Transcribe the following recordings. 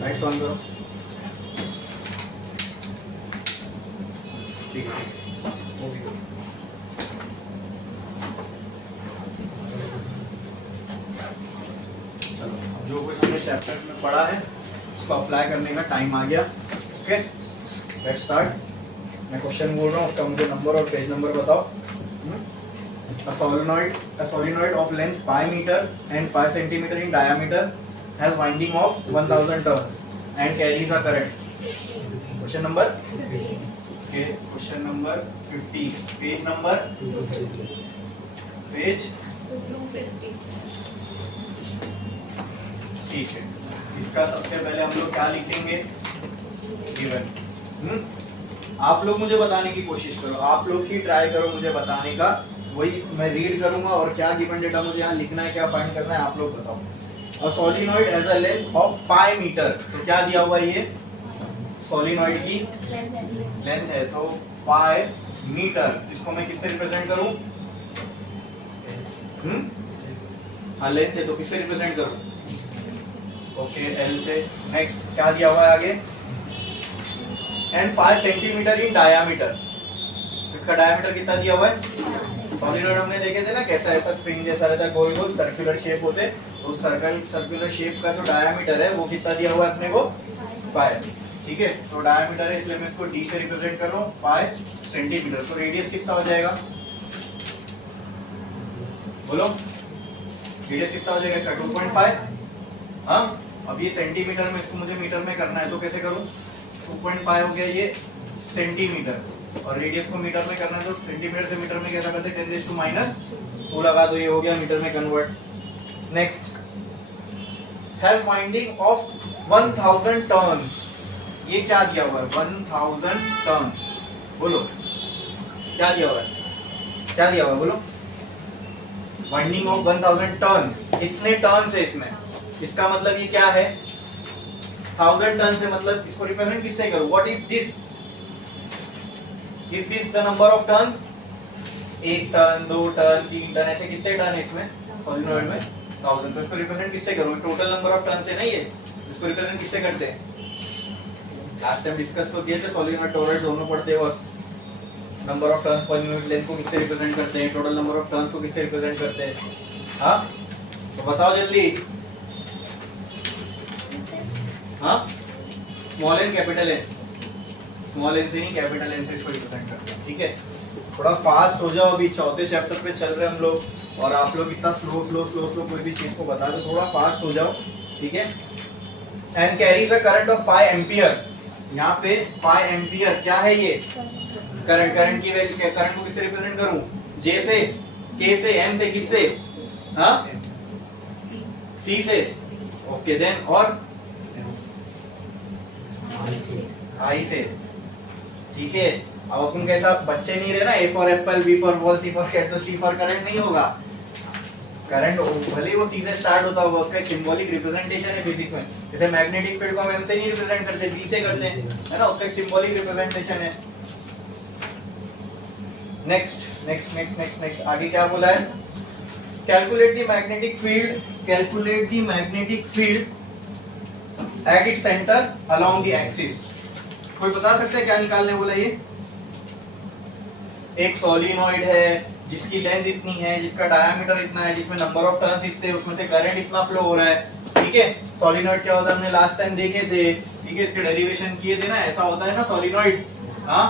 Lights on करो। ठीक है वो भी करो। चलो अब जो कुछ हमने चैप्टर में पढ़ा है उसको अप्लाई करने का टाइम आ गया। Okay let's start. मैं क्वेश्चन बोल रहा हूँ, उसका मुझे नंबर और पेज नंबर बताओ। A solenoid of length pi meter and 5 centimeter in diameter has winding of 1000 turns and carries a current. Question number? Okay, question number 50. Page number? Page? 250. ठीक है, इसका सबसे पहले हम लोग क्या लिखेंगे? गिवन। आप लोग मुझे बताने की कोशिश करो, आप लोग ही ट्राई करो मुझे बताने का। वही मैं रीड करूंगा और क्या गिवन डेटा मुझे यहाँ लिखना है, क्या फाइंड करना है, आप लोग बताओ। A solenoid has a length of pi metre, तो क्या दिया हुआ है ये? सोलिनॉइड की लेंथ है तो पाई मीटर। इसको मैं किससे रिप्रेजेंट करूं? हाँ लेंथ है तो किससे रिप्रेजेंट करूं? ओके एल से। नेक्स्ट क्या दिया हुआ है आगे? एंड 5 सेंटीमीटर इन डायामीटर, इसका डायामीटर कितना दिया हुआ है? सॉलिनॉइड हमने देखे थे ना, कैसा ऐसा स्प्रिंग जैसा रहता है, गोल गोल सर्कुलर शेप होते, तो सर्कुलर शेप का जो डायामीटर है वो कितना दिया हुआ है अपने को? 5। ठीक है, तो डायामीटर है इसलिए मैं इसको डी से रिप्रेजेंट कर रहा हूँ 5 सेंटीमीटर। तो रेडियस कितना हो जाएगा? बोलो रेडियस कितना हो जाएगा इसका? 2.5। हाँ अब ये सेंटीमीटर में, इसको मुझे मीटर में करना है तो कैसे करूँ? 2.5 हो गया ये सेंटीमीटर, और रेडियस को मीटर में करना है तो सेंटीमीटर से मीटर में कैसा करते हैं? 10⁻2 लगा दो, ये हो गया मीटर में convert. Next has winding of 1000 turns, ये क्या दिया हुआ है? 1000 टर्न्स। बोलो क्या दिया हुआ है? क्या दिया हुआ है बोलो? Winding of 1000 turns. इतने टर्न्स है इसमें, इसका मतलब ये क्या है? 1000 टर्न से मतलब इसको रिप्रेजेंट किससे करूं? What is this? Is this the number of turns? 1 turn 2 turn 3 turn, ऐसे कितने टर्न है इसमें सॉलिनॉइड में? 1000। तो इसको रिप्रेजेंट किससे करूं? टोटल नंबर ऑफ टर्न है ना ये, इसको रिप्रेजेंट किससे करते हैं? लास्ट टाइम डिस्कस तो किए थे, सॉलिनॉइड टॉरॉइड दोनों पढ़ते हैं, और number of turns solenoid length को किससे रिप्रेजेंट करते हैं, टोटल नंबर ऑफ टर्न्स को किससे रिप्रेजेंट करते हैं? हाँ तो बताओ जल्दी। हाँ small N capital N, small N से नहीं कैपिटल एन से इसको रिप्रेजेंट करते हैं। ठीक है, थोड़ा फास्ट हो जाओ, अभी चौथे चैप्टर पे चल रहे हैं हम लोग, और आप लोग इतना स्लो स्लो स्लो स्लो कोई भी चीज को बता दो, थोड़ा फास्ट हो जाओ। ठीक है, and carries a current of 5 ampere. यहाँ पे 5 एम्पियर क्या है ये? करंट। करंट की वैल्यू, करंट को किससे रिप्रेजेंट करूं? जे से, के से, एम से, किससे? हाँ सी से। ओके देन, और आई से। ठीक है, अब अपन कैसा बच्चे नहीं रहे ना, A for apple, B for ball, C for cat, तो सी फॉर करंट नहीं होगा। करंट भले वो सी से स्टार्ट होता होगा, उसका एक सिंबॉलिक रिप्रेजेंटेशन है फिजिक्स में। जैसे मैग्नेटिक फील्ड को हम एम से नहीं रिप्रेजेंट करते, बी से करते हैं, है ना, उसका एक सिंबॉलिक रिप्रेजेंटेशन है। Next next next next next आगे क्या बोला है? Calculate the magnetic field, calculate the magnetic field at its centre along the axis. कोई बता सकता है क्या निकालने बोला? ये एक सॉलिनॉइड है जिसकी लेंथ इतनी है, जिसका डायामीटर इतना है, जिसमें नंबर ऑफ टर्न्स इतने, उसमें से करंट इतना फ्लो हो रहा है। ठीक है, सॉलिनॉइड क्या होता है हमने लास्ट टाइम देखे थे। ठीक है, इसके डेरिवेशन किए थे ना, ऐसा होता है ना सॉलिनॉइड। हाँ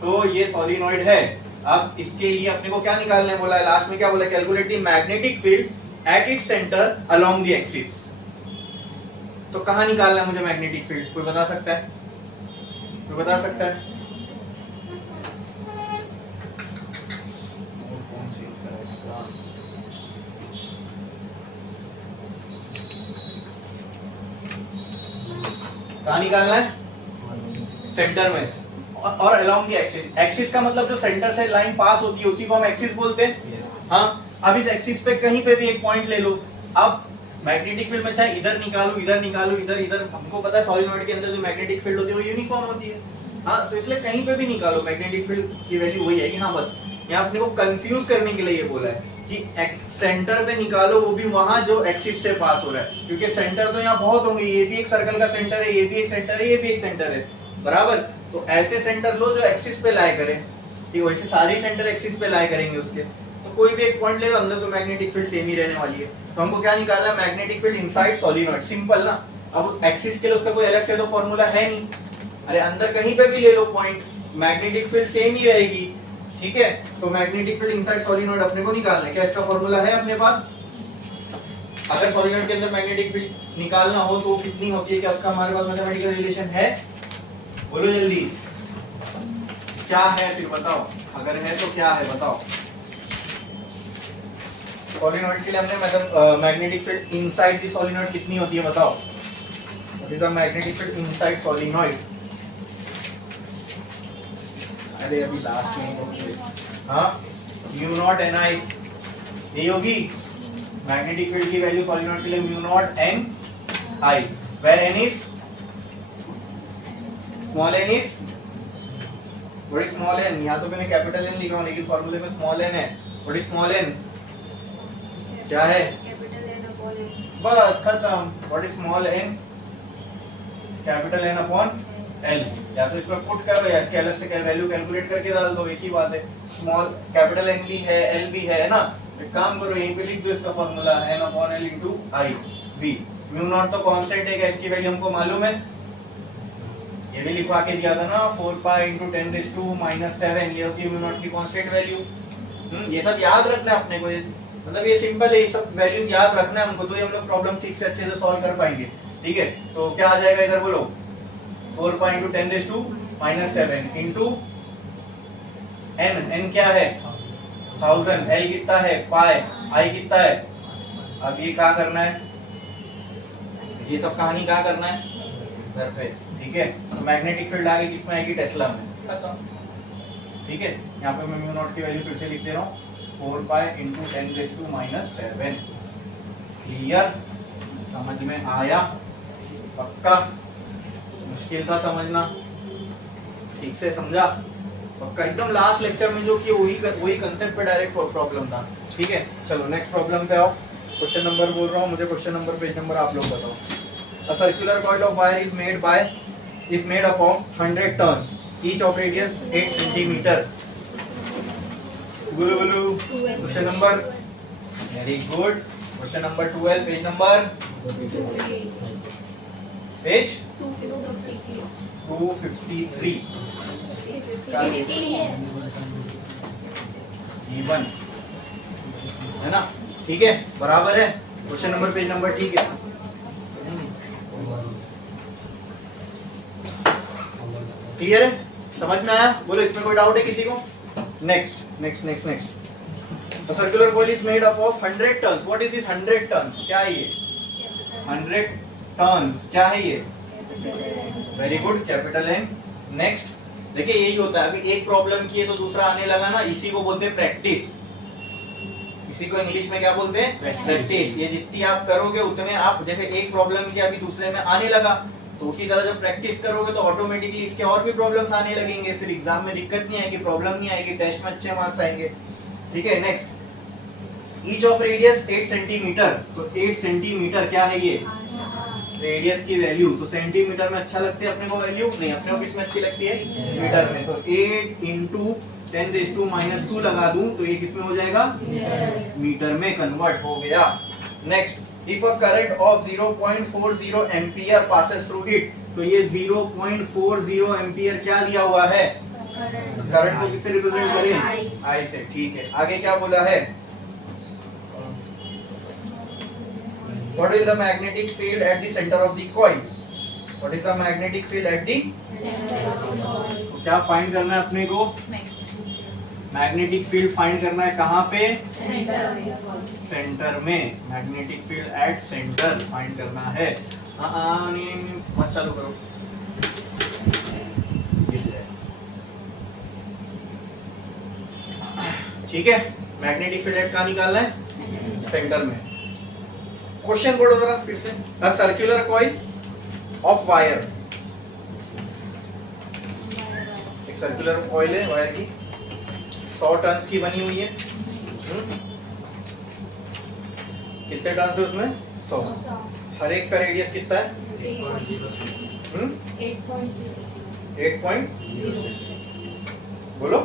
तो ये सॉलिनॉइड है। अब इसके लिए अपने को क्या निकालने बोला है? लास्ट में क्या बोला? Calculate the magnetic field at its centre along the axis. तो कहां निकालना है मुझे मैग्नेटिक फील्ड? कोई बता सकता है? कोई बता सकता है? कहां निकालना है? सेंटर में, और अलोंग द एक्सिस। एक्सिस का मतलब जो सेंटर से लाइन पास होती है उसी को हम एक्सिस बोलते हैं। हाँ अब इस एक्सिस पे कहीं पे भी एक पॉइंट ले लो। अब मैग्नेटिक फील्ड में चाहे इधर निकालू, इधर निकालू, इधर इधर, हमको पता है सॉलिनॉइड के अंदर जो मैग्नेटिक फील्ड होती है वो यूनिफॉर्म होती है। हाँ तो इसलिए कहीं पे भी निकालो, मैग्नेटिक फील्ड की वैल्यू वही है कि हाँ बस यहाँ अपने को कंफ्यूज करने के लिए ये बोला है कि सेंटर पे निकालो, वो भी वहां जो एक्सिस से पास हो रहा है, क्योंकि सेंटर तो यहाँ बहुत होंगे, ये भी एक सर्कल का सेंटर है, ये भी एक सेंटर है, ये भी एक सेंटर है, बराबर। तो ऐसे सेंटर लो जो एक्सिस पे लाई करे, ठीक, वैसे सारे सेंटर एक्सिस पे लाई करेंगे उसके। तो कोई भी एक पॉइंट ले लो, अंदर तो मैग्नेटिक फील्ड सेम ही रहने वाली है। तो हमको क्या निकालना है, magnetic field inside solenoid, simple ना। अब एक्सिस के लिए उसका कोई अलग से तो फॉर्मूला है नहीं, अरे अंदर कहीं पे भी ले लो पॉइंट, मैग्नेटिक फील्ड सेम ही रहेगी, ठीक है। तो मैग्नेटिक फील्ड इनसाइड सोलिनॉइड अपने को निकालना है, क्या इसका फॉर्मूला है अपने पास? अगर सोलिनॉइड के अंदर मैग्नेटिक फील्ड निकालना हो तो कितनी होती है, क्या उसका हमारे पास मैथमेटिकल रिलेशन है? बोलो जल्दी, क्या है फिर बताओ, अगर है तो क्या है बताओ। सोलिनॉइड के लिए हमने magnetic field inside the solenoid कितनी होती है बताओ। What is the magnetic field inside solenoid? अरे अभी लास्ट में, हाँ, म्यू नॉट एन आई, यही होगी मैग्नेटिक फील्ड की वैल्यू सोलिनॉइड के लिए, mu naught N I, where N is small N is, what is small N? यहाँ तो मैंने कैपिटल एन लिखा हूँ लेकिन फॉर्मूले में स्मॉल एन है। What is small N? क्या है? बस खत्म। What is small N? Capital N upon L. या तो इसमें पुट करो या इसके अलग से वैल्यू कैलकुलेट करके डाल दो, एक ही बात है। स्मॉल कैपिटल एन भी है, एल भी है ना, एक काम करो यहीं पे लिख दो इसका formula, N upon L into I B. Mu naught तो कांस्टेंट है, इसकी वैल्यू हमको मालूम है, ये भी लिखवा के दिया था ना, 4 पाई इंटू 10⁻⁻⁷, ये होती है म्यू नॉट की कांस्टेंट वैल्यू। ये सब याद रखना है अपने को, मतलब ये सिंपल है, ये सब वैल्यूज याद रखना है हमको, तो ये हम लोग प्रॉब्लम ठीक से अच्छे से सॉल्व कर पाएंगे, ठीक है। तो क्या आ जाएगा इधर बोलो, 4 pi into 10⁻⁷ into N, N क्या है 1000, एल कितना है पाई, आई कितना है। अब ये क्या करना है, ये सब कहानी क्या करना है घर पे, ठीक है। तो मैग्नेटिक फील्ड आगे किसमें आएगी, टेस्ला में, ठीक है। यहाँ पे मैं म्यू नॉट की वैल्यू फिर से लिख दे रहा हूँ, 4 पाई इंटू 10⁻⁷। क्लियर, समझ में आया? पक्का? मुश्किल था समझना? ठीक से समझा? पक्का? एकदम लास्ट लेक्चर में जो कि वही कंसेप्ट पे डायरेक्ट प्रॉब्लम था, ठीक है। चलो नेक्स्ट प्रॉब्लम पे आओ। क्वेश्चन नंबर बोल रहा हूँ, मुझे क्वेश्चन नंबर पेज नंबर आप लोग बताओ। A circular coil of wire is made up of 100 turns, each of radius 8 centimeter. बोलो question number, very good. Question number 12, page number, page 253, E1 है ना, ठीक है, बराबर है। क्वेश्चन नंबर पेज नंबर, ठीक है। क्लियर है, समझ में आया? बोलो इसमें कोई डाउट है किसी को? Next next next next. The circular coil is made up of 100 turns. What is this 100 turns? क्या है ये 100 टर्न्स? क्या है ये? Very good, capital N. Next, देखिए यही होता है, अभी एक प्रॉब्लम की है तो दूसरा आने लगा ना, इसी को बोलते हैं प्रैक्टिस। इसी को इंग्लिश में क्या बोलते हैं? प्रैक्टिस। ये जितनी आप करोगे उतने आप, जैसे एक प्रॉब्लम की अभी दूसरे में आने लगा, तो उसी तरह जब प्रैक्टिस करोगे तो ऑटोमेटिकली इसके और भी प्रॉब्लम्स आने लगेंगे, फिर एग्जाम में दिक्कत नहीं आएगी, प्रॉब्लम नहीं आएगी, टेस्ट में अच्छे मार्क्स आएंगे, ठीक है। Next, each of radius 8 centimetre. तो 8 सेंटीमीटर क्या है ये? रेडियस की वैल्यू। तो सेंटीमीटर में अच्छा लगती है अपने को वैल्यू, नहीं अपने को किसमें अच्छी लगती है? मीटर में। तो 8 इंटू 10⁻⁻² लगा दूं तो ये किसमें हो जाएगा? मीटर में कन्वर्ट हो गया। Next, if a current of 0.40 ampere passes through it, तो ये 0.40 एम्पियर क्या दिया हुआ है? करंट को किससे रिप्रेजेंट करें? आई से, ठीक है। आगे क्या बोला है? What is the magnetic field at the center of the coil? What is the magnetic field at the center of the coil? क्या फाइंड करना है अपने को? मैग्नेटिक फील्ड फाइंड करना है कहाँ पे? सेंटर में। Magnetic field at centre find करना है। नहीं, मत चालू करो। ठीक है, मैग्नेटिक फील्ड एट कहाँ निकालना है? सेंटर में। क्वेश्चन पढ़ो जरा फिर से। A circular coil of wire, एक सर्कुलर कॉइल है वायर की, 100 टर्न्स की बनी हुई है। कितने टर्न्स है उसमें? 100। हर एक का रेडियस कितना है? 8 बोलो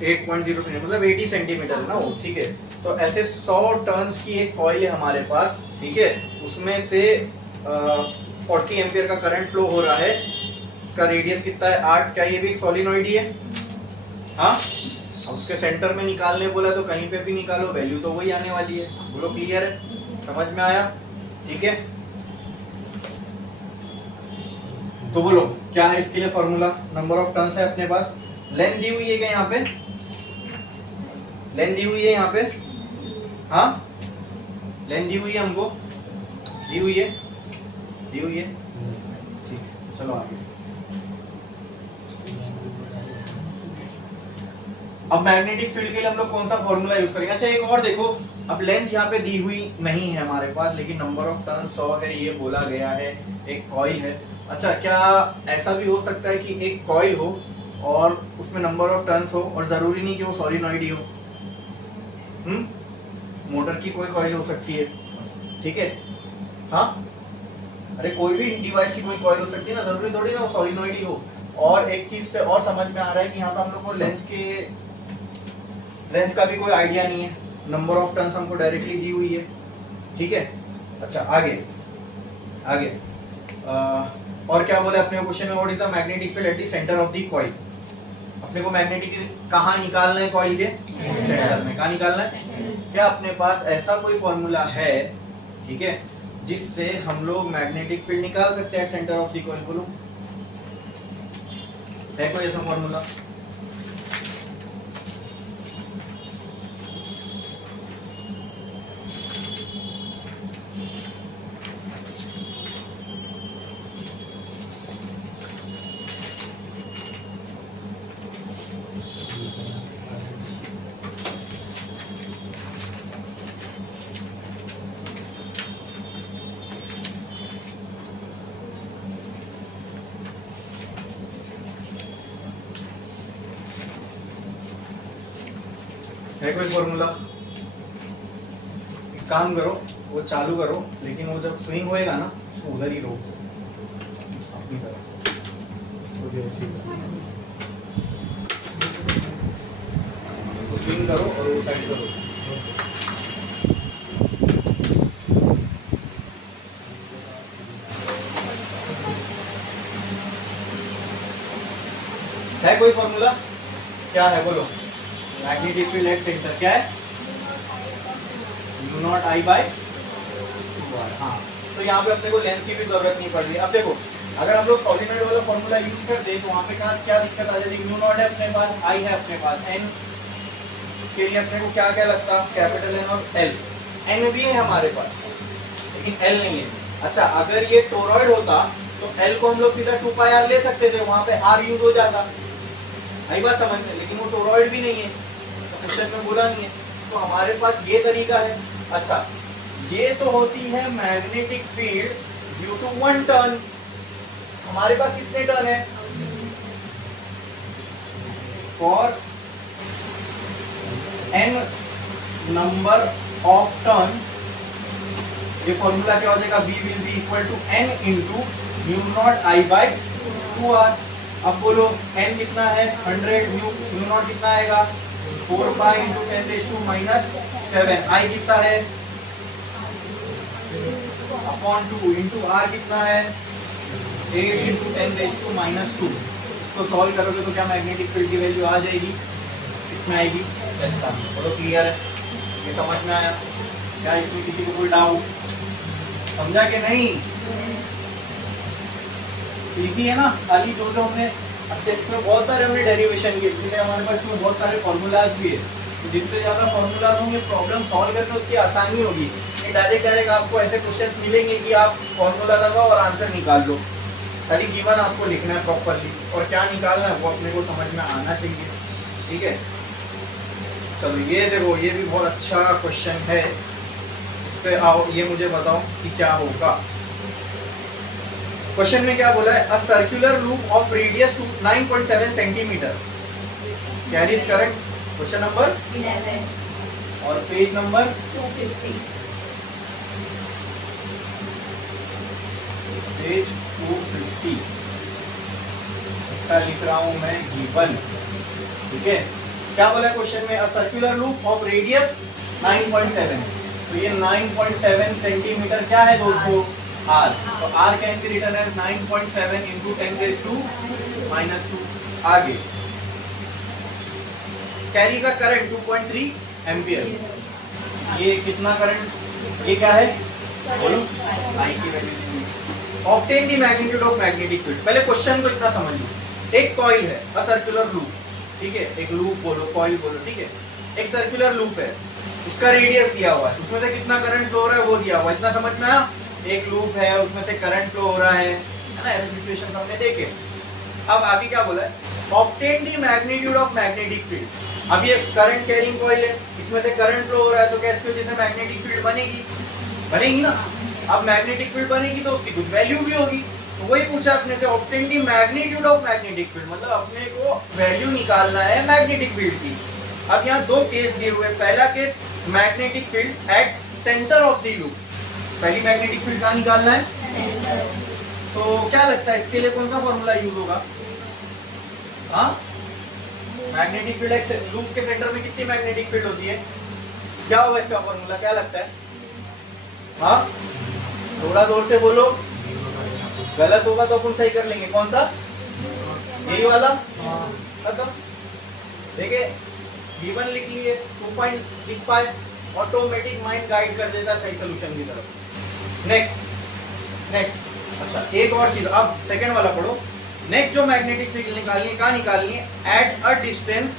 8.0 सेंटीमीटर मतलब 80 सेंटीमीटर है ना वो, ठीक है। तो ऐसे 100 टर्न्स की एक कॉइल है हमारे पास, ठीक है। उसमें से 40 एम्पियर का करंट फ्लो हो रहा है। इसका रेडियस कितना है? 8। क्या ये भी एक सोलिनॉइड ही है? हाँ। अब उसके सेंटर में निकालने बोला तो कहीं पे भी निकालो, वैल्यू तो वही आने वाली है। बोलो क्लियर है? समझ में आया? ठीक है। तो बोलो क्या है इसके लिए फॉर्मूला? नंबर ऑफ टर्न्स है अपने पास, लेंथ दी हुई है क्या यहाँ पे? लेंथ दी हुई है यहाँ पे, हाँ लेंथ दी हुई है हमको, दी हुई है, दी हुई है, ठीक है। चलो आगे। अब मैग्नेटिक फील्ड के लिए हम लोग कौन सा फॉर्मूला यूज करेंगे? अच्छा एक और देखो, अब लेंथ यहाँ पे दी हुई नहीं है हमारे पास, लेकिन नंबर ऑफ टर्न 100 है, ये बोला गया है, एक कॉइल है। अच्छा क्या ऐसा भी हो सकता है कि एक कॉइल हो और उसमें नंबर ऑफ टर्न्स हो, और जरूरी नहीं कि वो सॉलिनॉइड ही हो? मोटर की कोई कॉइल हो सकती है, ठीक है। हाँ अरे कोई भी डिवाइस की कोई कॉइल हो सकती है ना, जरूरी थोड़ी ना वो सॉलिनॉइड ही हो। और एक चीज से और समझ में आ रहा है कि यहाँ पे हम लोग को लेंथ का भी कोई आइडिया नहीं है, नंबर ऑफ टर्न्स हमको डायरेक्टली दी हुई है, ठीक है। अच्छा आगे आगे और क्या बोले अपने क्वेश्चन में? What is the magnetic field at the centre of the coil? अपने को मैग्नेटिक कहाँ निकालना है? कॉइल के सेंटर में। कहाँ निकालना है? क्या अपने पास ऐसा कोई फॉर्मूला है, ठीक है, जिससे हम लोग मैग्नेटिक फील्ड निकाल सकते हैं सेंटर ऑफ द कॉइल? बोलो है कोई ऐसा फॉर्मूला? है कोई फॉर्मूला? एक काम करो, वो चालू करो, लेकिन वो जब स्विंग होएगा ना उसको उधर ही रोक दो अपनी तरफ। उसको स्विंग करो और वो साइड करो। है कोई फॉर्मूला? क्या है बोलो? मैग्नेटिक फील्ड एट सेंटर क्या है? U naught I by 2R। हाँ तो यहाँ पे अपने को लेंथ की भी जरूरत नहीं पड़ रही। अब देखो अगर हम लोग सॉलिनॉइड वाला फॉर्मूला यूज कर दे तो वहाँ पे क्या दिक्कत आ जाती है? U नॉट है अपने पास, I है अपने पास, N के लिए अपने को क्या क्या लगता? कैपिटल N और L। N भी है हमारे पास लेकिन L नहीं है। अच्छा अगर ये टोरॉइड होता तो L को हम लोग सीधा 2πr ले सकते थे, वहाँ पे R यूज हो जाता। आई बात समझ में? लेकिन वो टोरॉइड भी नहीं है, क्वेश्चन में बोला नहीं है, तो हमारे पास ये तरीका है। अच्छा ये तो होती है magnetic field due to 1 turn. हमारे पास कितने टर्न है? For n number of turn, ये फॉर्मूला क्या हो जाएगा? V will be equal to n into U naught I by 2R। अब बोलो n कितना है? 100। U नॉट कितना आएगा? 4π इंटू 10⁻⁻⁷। I कितना है? अपॉन 2 इंटू R कितना है? 8 इंटू 10⁻⁻²। इसको सॉल्व करोगे तो क्या मैग्नेटिक फील्ड की वैल्यू आ जाएगी? किसमें आएगी? ऐसा। बोलो क्लियर है? ये समझ में आया? क्या इसमें किसी को कोई डाउट? समझा कि नहीं? इजी है ना? खाली जो हमने अच्छा इसमें बहुत सारे हमने डेरिवेशन किए, इसलिए हमारे पास इसमें बहुत सारे फॉर्मूलाज भी है। तो जितने ज्यादा फॉर्मूलाज होंगे प्रॉब्लम सॉल्व करके उसकी आसानी होगी। डायरेक्ट आपको ऐसे क्वेश्चन मिलेंगे कि आप फॉर्मूला लगाओ और आंसर निकाल लो। खाली गिवन आपको लिखना है प्रॉपरली, और क्या निकालना है वो अपने को समझ में आना चाहिए, ठीक है। चलो ये देखो, ये भी बहुत अच्छा क्वेश्चन है, इस पे आओ, ये मुझे बताओ कि क्या होगा। क्वेश्चन में क्या बोला है? A circular loop of radius to 9.7 centimetre carries current. Question number 11। और पेज नंबर 250। पेज 250 इसका लिख रहा हूं मैं गिवन। ठीक है, क्या बोला क्वेश्चन में? अ सर्कुलर लूप ऑफ रेडियस 9.7। तो ये 9.7 सेंटीमीटर क्या है दोस्तों? r। तो r can be written as 9.7 into 10⁻⁻²। आगे कैरी का करंट 2.3 एम्पियर। ये कितना करंट? ये क्या है बोलो? I की value. Obtain the magnitude of magnetic field. पहले क्वेश्चन को इतना समझ लो। एक कॉइल है, अ सर्कुलर लूप। ठीक है, एक लूप बोलो, कॉइल बोलो। ठीक है, एक सर्कुलर लूप है, उसका रेडियस दिया हुआ है, उसमें से कितना करंट फ्लो हो रहा है वो दिया हुआ है। इतना समझ में आया? एक लूप है, उसमें से करंट फ्लो हो रहा है ना? ऐसे सिचुएशन हमने देखे। अब आगे क्या बोला है? Obtain the magnitude of magnetic field. अब ये करंट कैरिंग कॉइल है, इसमें से करंट फ्लो हो रहा है, तो क्या इसकी वजह से मैग्नेटिक फील्ड बनेगी ना? अब मैग्नेटिक फील्ड बनेगी तो उसकी कुछ वैल्यू भी होगी। तो वही पूछा अपने से, obtain the magnitude of magnetic field, मतलब अपने को वैल्यू निकालना है मैग्नेटिक फील्ड की। अब यहाँ दो केस दिए हुए। पहला case magnetic field at centre of the loop. पहली मैग्नेटिक फील्ड कहाँ निकालना है? सेंटर। तो क्या लगता है इसके लिए कौन सा फॉर्मूला यूज होगा? हाँ, मैग्नेटिक फील्ड एक लूप के सेंटर में कितनी मैग्नेटिक फील्ड होती है? क्या होगा इसका फॉर्मूला? क्या लगता है? हाँ, थोड़ा जोर से बोलो। गलत होगा तो अपन सही कर लेंगे। कौन सा? यही वाला। खत्म। देखिए V1 लिख लिए, 2 पॉइंट लिख पाए, ऑटोमेटिक माइंड गाइड कर देता सही सोल्यूशन की तरफ। नेक्स्ट अच्छा, एक और चीज, अब सेकंड वाला पढ़ो। नेक्स्ट जो मैग्नेटिक फील्ड निकालनी है, कहाँ निकालनी है? At a distance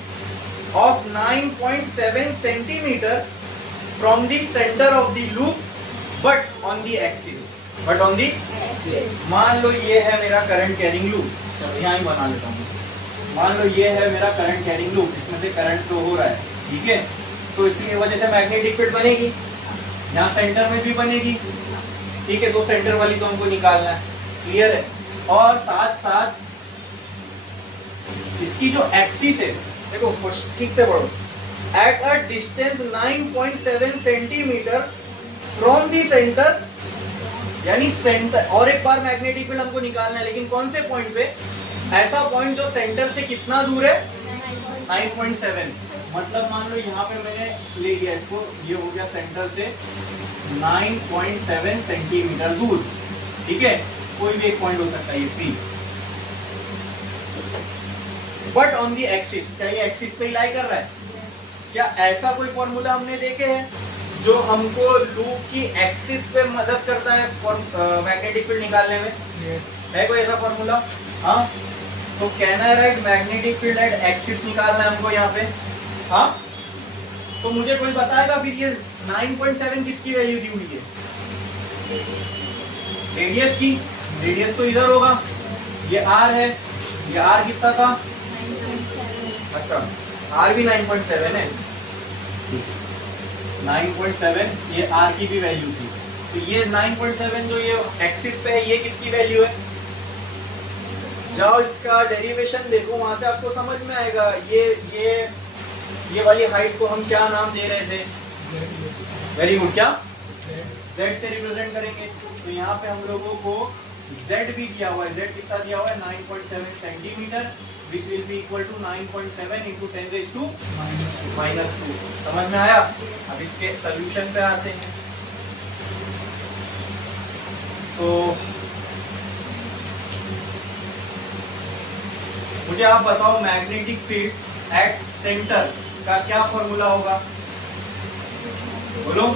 of 9.7 centimetre from the centre of the loop but on the axis. But on the, मान लो ये है मेरा करंट कैरिंग लूप। चलो यहाँ ही बना लेता हूँ। मान लो ये है मेरा करंट कैरिंग लूप, इसमें से करंट फ्लो हो रहा है। ठीक है, तो इसकी वजह से मैग्नेटिक फील्ड बनेगी, यहाँ सेंटर में भी बनेगी। ठीक है, तो सेंटर वाली तो हमको निकालना है। क्लियर है? और साथ साथ इसकी जो एक्सिस है, देखो ठीक से पढ़ो। At a distance 9.7 centimetre from the centre, यानी सेंटर। और एक बार मैग्नेटिक फील्ड हमको निकालना है, लेकिन कौन से पॉइंट पे? ऐसा पॉइंट जो सेंटर से कितना दूर है? 9.7। मतलब मान लो यहाँ पे मैंने ले लिया इसको, ये हो गया सेंटर से 9.7 सेंटीमीटर दूर। ठीक है, कोई भी एक पॉइंट हो सकता है ये P। But on the axis, क्या ये एक्सिस पे लाई कर रहा है? क्या ऐसा कोई फॉर्मूला हमने देखे हैं जो हमको लूप की एक्सिस पे मदद करता है मैग्नेटिक फील्ड निकालने में? है कोई ऐसा फॉर्मूला? हाँ, तो कहना है right, magnetic field eight axis निकालना है हमको यहाँ पे। हाँ, तो मुझे कोई बताएगा फिर ये 9.7 किसकी वैल्यू दी हुई है? रेडियस की। रेडियस तो इधर होगा, ये R है, ये R कितना था? 9.7। अच्छा, R भी 9.7 है। 9.7 ये R की भी वैल्यू थी। तो ये 9.7 जो ये एक्सिस पे है, ये किसकी वैल्यू है? जाओ इसका डेरिवेशन देखो, वहां से आपको समझ में आएगा। ये वाली हाइट को हम क्या नाम दे रहे थे? Very good. क्या? Z से रिप्रेजेंट करेंगे। तो यहाँ पे हम लोगों को Z भी दिया हुआ है। Z कितना दिया हुआ है? 9.7 centimetre, which will be equal to 9.7 into 10⁻⁻²। समझ में आया? अब इसके सोल्यूशन पे आते हैं। तो मुझे आप बताओ, मैग्नेटिक फील्ड एट सेंटर का क्या फॉर्मूला होगा? बोलो।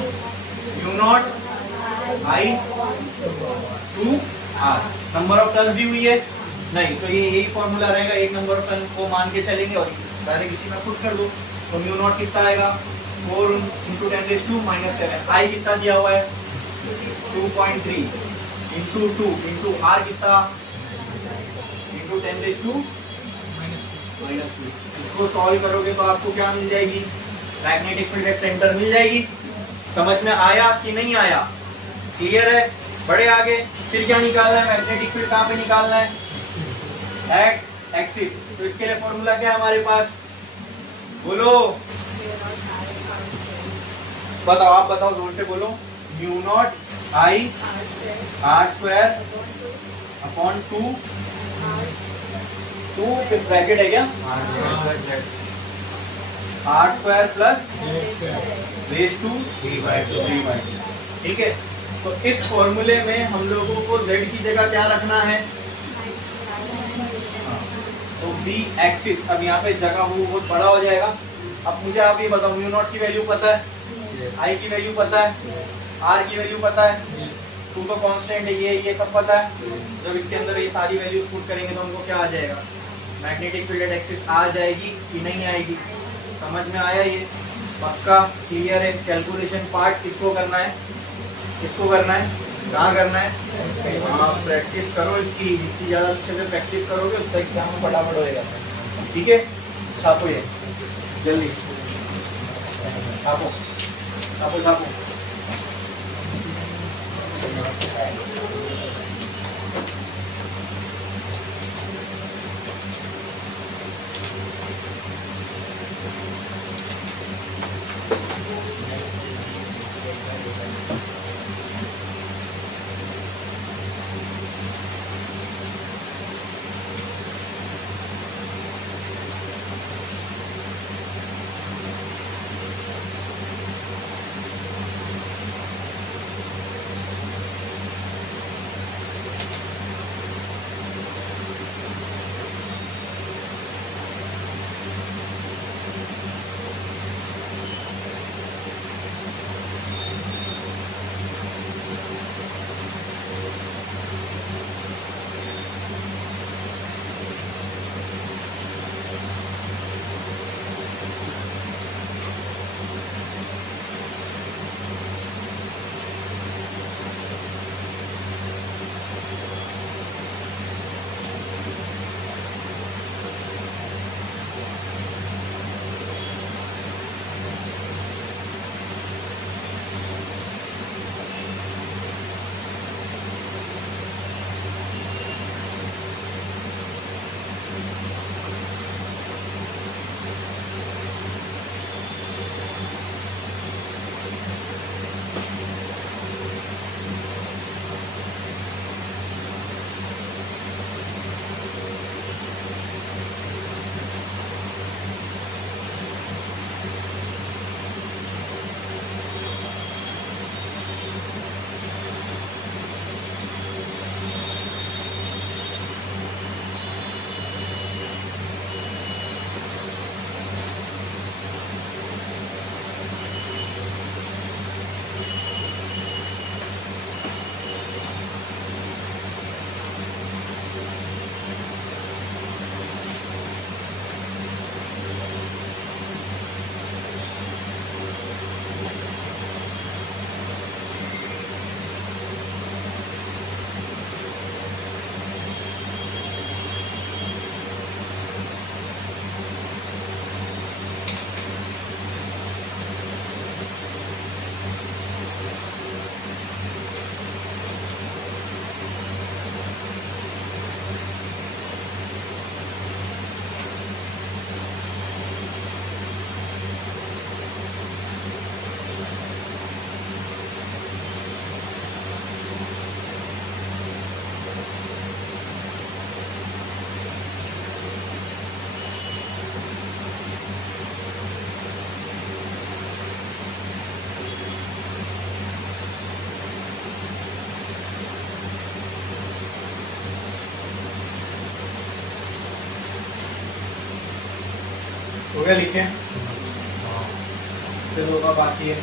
μ0 I 2R। Number of turns दी हुई है नहीं, तो ये यही फॉर्मूला रहेगा। एक नंबर ऑफ टर्न को मान के चलेंगे और डायरेक्ट इसी में पुट कर दो। तो μ0 कितना आएगा? 4 into 10⁻⁻7। I कितना दिया हुआ है? 2.3 into 2 into R कितना? into 10⁻⁻²। इसको सॉल्व करोगे तो आपको क्या मिल जाएगी? मैग्नेटिक फील्ड एट सेंटर मिल जाएगी। समझ में आया कि नहीं आया? क्लियर है? बढ़े आगे। फिर क्या निकालना है? मैग्नेटिक फील्ड कहाँ पे निकालना है? At axis. तो इसके लिए फॉर्मूला क्या है हमारे पास? बोलो। बताओ, आप बताओ, जोर से बोलो। Mu naught I R square upon 2 फिर ब्रैकेट है क्या, R square plus raise to 3/2। ठीक है, तो इस फॉर्मूले में हम लोगों को z की जगह क्या रखना है, तो बी एक्सिस। अब यहाँ पे जगह वो बहुत बड़ा हो जाएगा। अब मुझे आप ये बताओ, म्यू नॉट की वैल्यू पता है, आई की वैल्यू पता है, आर की वैल्यू पता है, 2 तो कांस्टेंट है, ये सब पता है। जब इसके अंदर ये सारी वैल्यूज पुट करेंगे तो हमको क्या आ जाएगा, मैग्नेटिक फील्ड एक्सिस आ जाएगी कि नहीं आएगी। समझ में आया ये, पक्का क्लियर है। कैलकुलेशन पार्ट किसको करना है, किसको करना है, कहाँ करना है, हाँ प्रैक्टिस करो इसकी, जितनी ज़्यादा अच्छे से प्रैक्टिस करोगे उतना एग्जाम में फटाफट होएगा। ठीक है, छापो ये जल्दी, छापो छापो छापो। हो गया लिखे, फिर होगा बाकी है।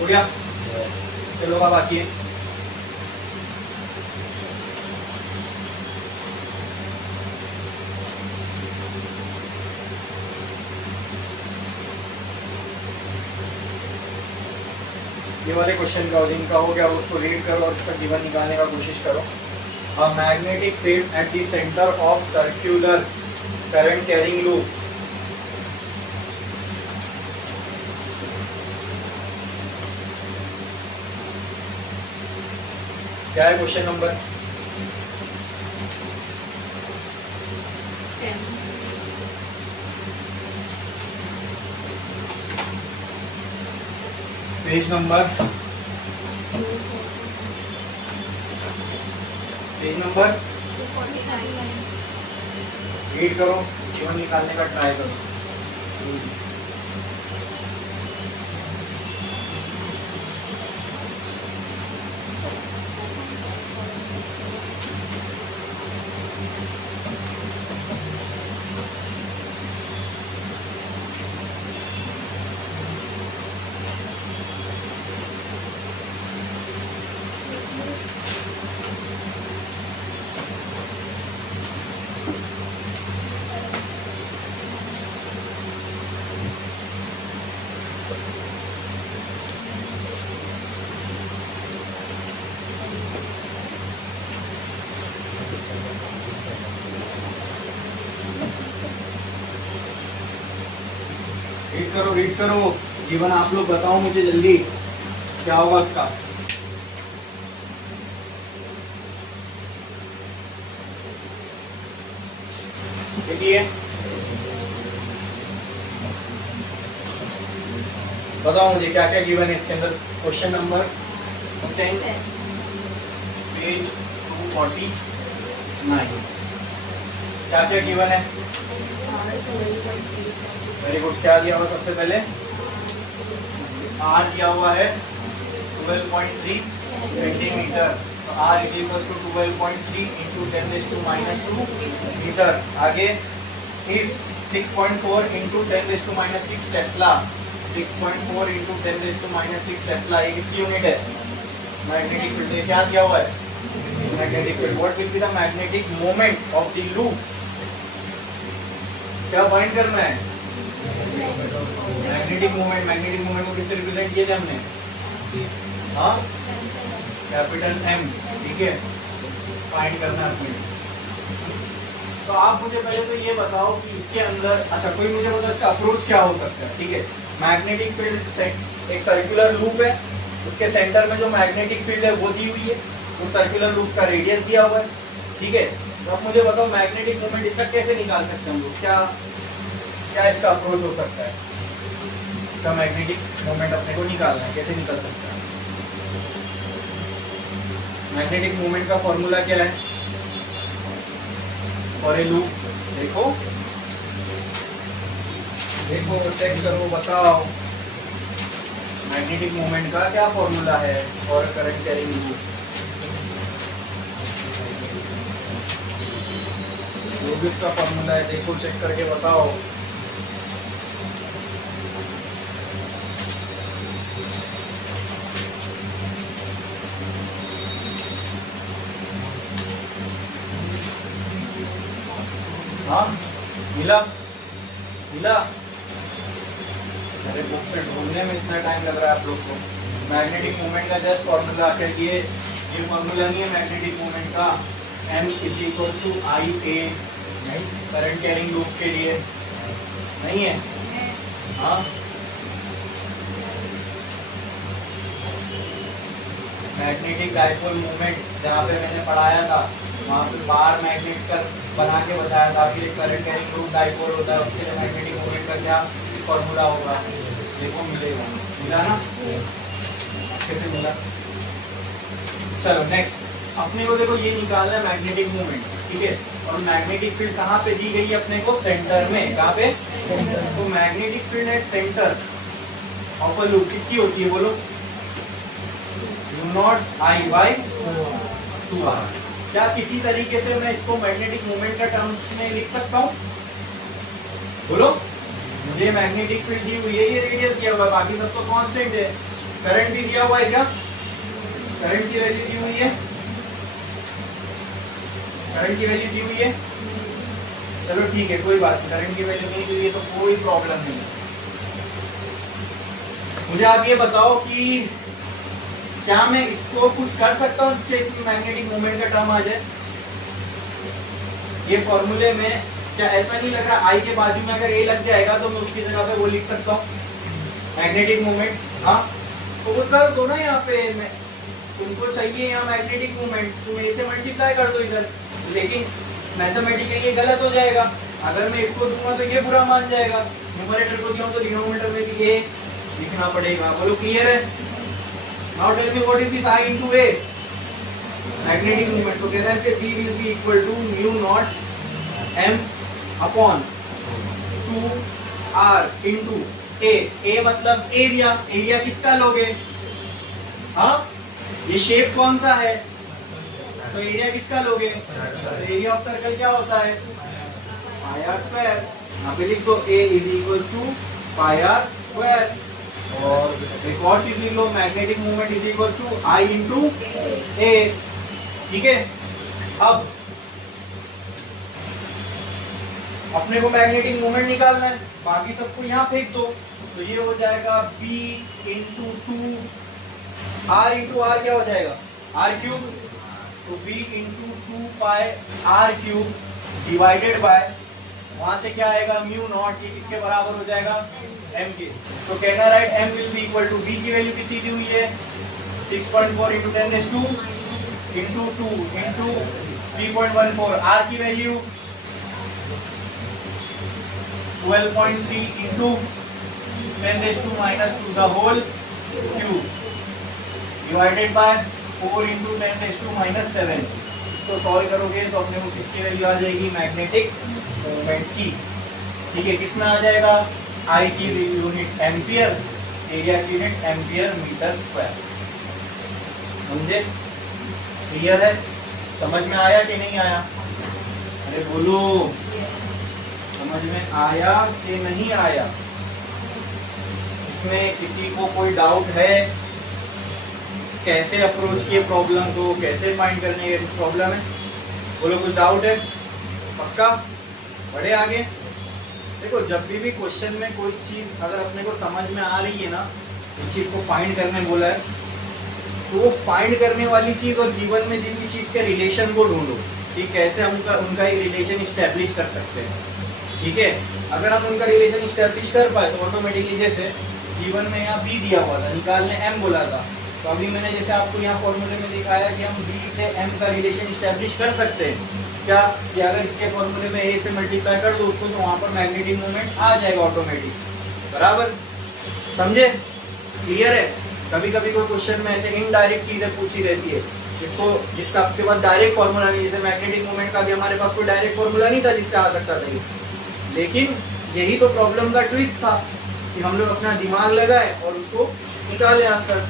हो गया? चलो अब बाकी है ये वाले क्वेश्चन का जिनका हो गया उसको रीड करो और उसका जीवन निकालने का कोशिश करो। A magnetic field at the centre of circular current carrying loop क्या है question number? 10. Page number read करो, जीवन निकालने का ट्राई करो। रीड करो जीवन, आप लोग बताओ मुझे जल्दी क्या होगा उसका। देखिए बताओ मुझे क्या क्या गिवन है इसके अंदर। क्वेश्चन नंबर 10 पेज 249 क्या क्या गिवन है? Very good. क्या दिया हुआ सबसे पहले? आर दिया हुआ है 12.3 सेंटीमीटर। तो R is equal to 12.3 into 10⁻² metre. आगे is 6.4 into 10⁻6 tesla. 6.4 into 10⁻6 tesla ये किसकी यूनिट है? Magnetic field. क्या दिया हुआ है? Magnetic field. What will be the magnetic moment of the loop? क्या फाइंड करना है? Magnetic moment. मैग्नेटिक मोमेंट को किससे रिप्रेजेंट किया था हमने? हाँ, कैपिटल एम। ठीक है, फाइंड करना है अपने। तो आप मुझे पहले तो ये बताओ कि इसके अंदर, अच्छा कोई मुझे बताओ इसका अप्रोच क्या हो सकता है। ठीक है, मैग्नेटिक फील्ड एक सर्कुलर लूप है, उसके सेंटर में जो मैग्नेटिक फील्ड है वो दी हुई है, उस सर्कुलर लूप का रेडियस दिया हुआ है। ठीक है, तो आप मुझे बताओ मैग्नेटिक मोमेंट इसका कैसे निकाल सकते हैं हम लोग? क्या इसका अप्रोच हो सकता है? इसका मैग्नेटिक मोमेंट अपने को निकालना है, कैसे निकल सकता है? मैग्नेटिक मोमेंट का फॉर्मूला क्या है फॉर ए लूप? देखो चेक करो, बताओ मैग्नेटिक मोमेंट का क्या फॉर्मूला है फॉर करंट कैरिंग लूप? जो भी इसका फॉर्मूला है देखो, चेक करके बताओ। हाँ, मिला? अरे बुक से ढूंढने में इतना टाइम लग रहा है आप लोग को। मैग्नेटिक मोमेंट का जस्ट फॉर्मूला क्या? ये फॉर्मूला नहीं है मैग्नेटिक मोमेंट का। M is equal to IA current carrying loop के लिए नहीं है? हाँ, मैग्नेटिक डाइपोल मोमेंट जहाँ पे मैंने पढ़ाया था वहाँ पे बार मैग्नेट का बना के बताया था कि करंट कैरिंग लूप डाइपोल होता है, उसके लिए मैग्नेटिक मोमेंट का क्या फॉर्मूला होगा? देखो मिला ना? कैसे मिला? चलो नेक्स्ट अपने को देखो ये निकालना है मैग्नेटिक मोमेंट। ठीक है, और मैग्नेटिक फील्ड कहाँ पे दी गई है अपने को? सेंटर में। कहाँ पे? सेंटर। तो magnetic field at centre of a loop कितनी होती है बोलो? U0I/2R। क्या किसी तरीके से मैं इसको मैग्नेटिक मोमेंट का टर्म्स में लिख सकता हूँ? बोलो। मुझे मैग्नेटिक फील्ड दी हुई है, ये रेडियस दिया हुआ है, बाकी सब तो कांस्टेंट है। करंट भी दिया हुआ है क्या? करंट की वैल्यू दी हुई है, करंट की वैल्यू दी हुई है। चलो ठीक है, कोई बात नहीं, करंट की वैल्यू नहीं दी हुई है तो कोई प्रॉब्लम नहीं है। मुझे आप ये बताओ कि क्या मैं इसको कुछ कर सकता हूँ जिससे इसमें मैग्नेटिक मोमेंट का टर्म आ जाए? ये फॉर्मूले में क्या ऐसा नहीं लग रहा आई के बाजू में अगर ए लग जाएगा तो मैं उसकी जगह पे वो लिख सकता हूँ मैग्नेटिक मोमेंट? हाँ, तो वो कर दो ना यहाँ पे। मैं तुमको चाहिए यहाँ मैग्नेटिक मोमेंट, तुम ए से मल्टीप्लाई कर दो इधर, लेकिन मैथमेटिकली ये गलत हो जाएगा। अगर मैं इसको दूंगा तो ये बुरा मान जाएगा। न्यूमरेटर को दिया तो डिनोमिनेटर में भी ए लिखना पड़ेगा। बोलो क्लियर है? Now tell me what is this I into A, magnetic moment. तो कहता है इसके B will be equal to mu naught m upon 2r into A. A मतलब एरिया, एरिया किसका लोगे? हाँ, ये शेप कौन सा है तो एरिया किसका लोगे? तो एरिया ऑफ सर्कल क्या होता है? Pi R square. यहाँ पे लिख दो A is equal to pi R square. और एक और चीज लिख लो, magnetic moment is equal to I into A. ठीक है, अब अपने को मैग्नेटिक मोमेंट निकालना है, बाकी सबको यहाँ फेंक दो। तो ये हो जाएगा B into 2 R into R क्या हो जाएगा? R cube. तो B into 2 pi R cube divided by, वहां से क्या आएगा? Mu naught. ये किसके बराबर हो जाएगा? M के। तो कहना right M will be equal to, B की वैल्यू कितनी दी हुई है? 6.4 इंटू 10⁻² इंटू 2 इंटू 3.14। R की value 12.3 into 10⁻² the whole cube divided by 4 into 10⁻⁻7। तो सॉल्व करोगे तो अपने को किसकी वैल्यू आ जाएगी? मैग्नेटिक मोमेंट की। ठीक है, किसमें आ जाएगा? आई की यूनिट एम्पियर, एरिया की यूनिट एम्पियर मीटर स्क्वायर। समझे? क्लियर है? समझ में आया कि नहीं आया? अरे बोलो, समझ में आया कि नहीं आया? इसमें किसी को कोई डाउट है? कैसे अप्रोच किए प्रॉब्लम को, कैसे फाइंड करने के कुछ प्रॉब्लम है? बोलो, कुछ डाउट है? पक्का? बढ़े आगे। देखो, जब भी क्वेश्चन में कोई चीज अगर अपने को समझ में आ रही है ना, इस चीज को फाइंड करने बोला है, तो वो फाइंड करने वाली चीज और जीवन में दी हुई चीज के रिलेशन को ढूंढो कि कैसे हम उनका एक रिलेशन स्टैब्लिश कर सकते हैं। ठीक है, अगर हम उनका रिलेशन स्टैब्लिश कर पाए तो ऑटोमेटिकली, जैसे जीवन में यहाँ B दिया हुआ था, निकालने M बोला था, तो अभी मैंने जैसे आपको यहाँ फॉर्मूले में दिखाया कि हम B से M का रिलेशन स्टैब्लिश कर सकते हैं क्या? कि अगर इसके फॉर्मूले में A से मल्टीप्लाई कर दो उसको, तो वहां पर मैग्नेटिक मोमेंट आ जाएगा ऑटोमेटिक। बराबर? समझे? क्लियर है? कभी कभी कोई क्वेश्चन में ऐसे इनडायरेक्ट चीजें पूछी रहती है जिसका आपके पास डायरेक्ट फॉर्मूला नहीं। जैसे मैग्नेटिक मोमेंट का भी हमारे पास कोई डायरेक्ट फॉर्मूला नहीं था जिससे आ सकता था ये, लेकिन यही तो प्रॉब्लम का ट्विस्ट था कि हम लोग अपना दिमाग लगाए और उसको निकाले आंसर।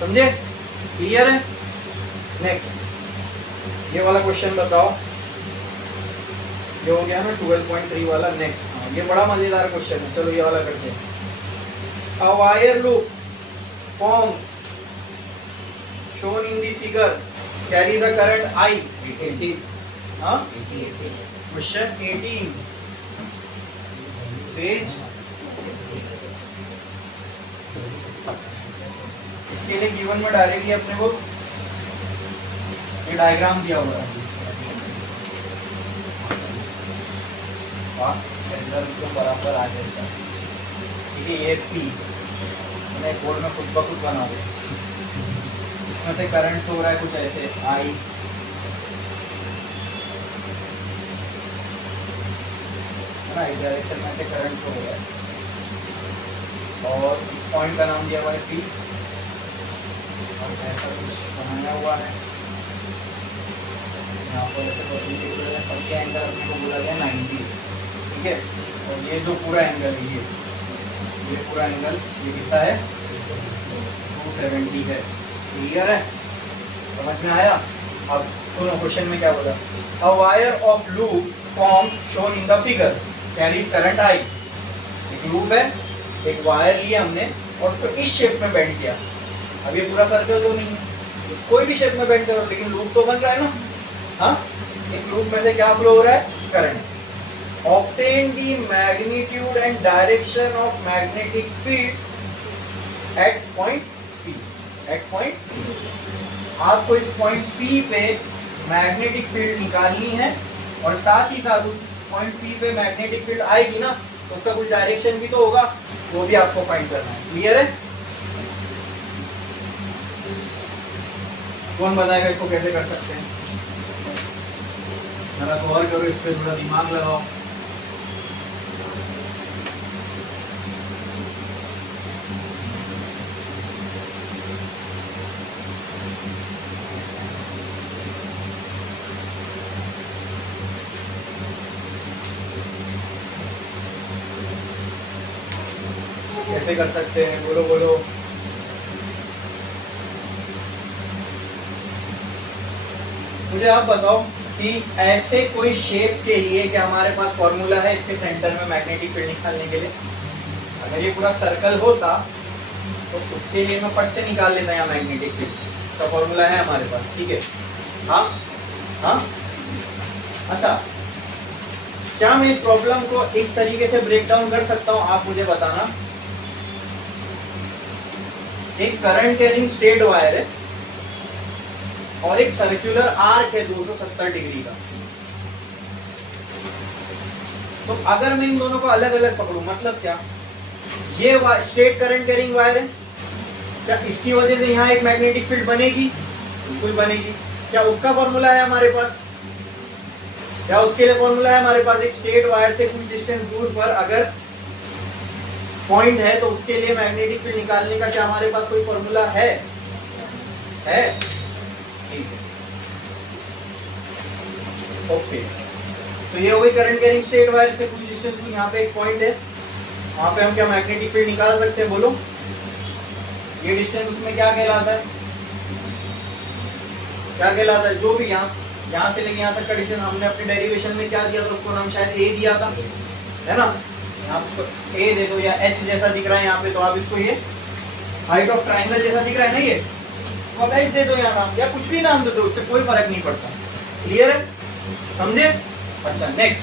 समझे? क्लियर है? नेक्स्ट ये वाला क्वेश्चन बताओ, ये हो गया ना 12.3 वाला। नेक्स्ट ये बड़ा मजेदार क्वेश्चन है, चलो ये वाला करते हैं। A wire loop forms shown in the figure carries a current I. 18. हाँ? Question 18. Page. इसके लिए गिवन में डायरेक्टली अपने को ये डायग्राम दिया हुआ है। तो बराबर आ जाएगा। ठीक है, ये P बोर्ड में खुद ब खुद बना दे। इसमें से करंट हो रहा है कुछ ऐसे I, इस डायरेक्शन में से करंट हो रहा है, और इस पॉइंट का नाम दिया हुआ है P, और ऐसा कुछ बनाया हुआ है यहाँ पर ऐसे परपेंडिकुलर है, और ये एंगल अपने को बोला गया 90। ठीक है, और ये जो पूरा एंगल है ये पूरा एंगल ये कितना है? 270 है। क्लियर है? समझ में आया? अब सुनो क्वेश्चन में क्या बोला। A wire of loop form shown in the figure carries current I। एक लूप है, एक वायर लिया हमने और उसको इस शेप में बेंड किया। अब ये पूरा सर्कल तो नहीं है, कोई भी शेप में बेंड करो, लेकिन लूप तो बन रहा है ना। हाँ, इस लूप में से क्या फ्लो हो रहा है? Current. Obtain the magnitude and direction of magnetic field at point P। एट पॉइंट P आपको इस पॉइंट P पे मैग्नेटिक फील्ड निकालनी है, और साथ ही साथ उस पॉइंट P पे मैग्नेटिक फील्ड आएगी ना, तो उसका कुछ डायरेक्शन भी तो होगा, वो भी आपको फाइंड करना है। क्लियर है? कौन बताएगा इसको कैसे कर सकते हैं? जरा गौर करो, इस पे थोड़ा दिमाग लगाओ। कैसे कर सकते हैं? बोलो बोलो। मुझे आप बताओ कि ऐसे कोई शेप के लिए क्या हमारे पास फॉर्मूला है इसके सेंटर में मैग्नेटिक फील्ड निकालने के लिए? अगर ये पूरा सर्कल होता तो उसके लिए मैं फट से निकाल लेता यहाँ मैग्नेटिक फील्ड का फॉर्मूला है हमारे पास। ठीक है, हाँ हाँ। अच्छा, क्या मैं इस प्रॉब्लम को इस तरीके से ब्रेक डाउन कर सकता हूँ? आप मुझे बताना। एक करंट कैरिंग स्ट्रेट वायर है और एक सर्कुलर आर्क है 270 डिग्री का। तो अगर मैं इन दोनों को अलग अलग पकड़ूं, मतलब क्या? ये स्ट्रेट करंट कैरिंग वायर है, क्या इसकी वजह से यहाँ एक मैग्नेटिक फील्ड बनेगी? बिल्कुल बनेगी। क्या उसका फॉर्मूला है हमारे पास? क्या उसके लिए फॉर्मूला है हमारे पास? एक स्ट्रेट वायर से कुछ डिस्टेंस दूर पर अगर पॉइंट है तो उसके लिए मैग्नेटिक फील्ड निकालने का क्या हमारे पास कोई फॉर्मूला है? है? ठीक है, ओके। तो ये हो गई करंट कैरिंग स्ट्रेट वायर से कुछ डिस्टेंस दूर, यहाँ पे एक पॉइंट है, वहां पे हम क्या मैग्नेटिक फील्ड निकाल सकते हैं? बोलो। ये डिस्टेंस उसमें क्या कहलाता है? क्या कहलाता है? जो भी यहाँ से लेके यहाँ तक का डिस्टेंस, हमने अपने डेरिवेशन में क्या दिया था? उसको नाम शायद ए दिया था, है ना? आप इसको ए दे दो, या एच जैसा दिख रहा है यहाँ पे, तो आप इसको ये हाइट ऑफ ट्राइंगल जैसा दिख रहा है ना, ये तो आप एच दे दो यहाँ नाम, या कुछ भी नाम दे दो, उससे कोई फर्क नहीं पड़ता। क्लियर है? समझे? अच्छा, नेक्स्ट।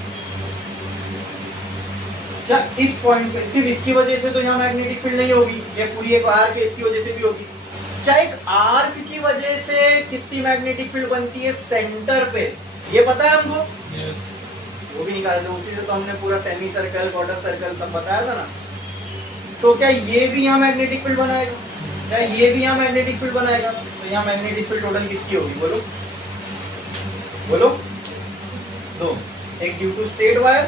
क्या इस पॉइंट पे सिर्फ इसकी वजह से तो यहाँ मैग्नेटिक फील्ड नहीं होगी? ये पूरी एक आर्क है, इसकी वजह से भी होगी। क्या एक आर्क की वजह से कितनी मैग्नेटिक फील्ड बनती है सेंटर पे? ये पता है हमको? yes. वो भी निकाल दो, उसी से तो हमने पूरा सेमी सर्कल, क्वार्टर सर्कल सब बताया था ना। तो क्या ये भी यहाँ मैग्नेटिक फील्ड बनाएगा? क्या ये भी यहाँ मैग्नेटिक फील्ड बनाएगा? तो यहाँ मैग्नेटिक फील्ड टोटल कितनी होगी? बोलो बोलो। दो। एक ड्यू टू स्ट्रेट वायर,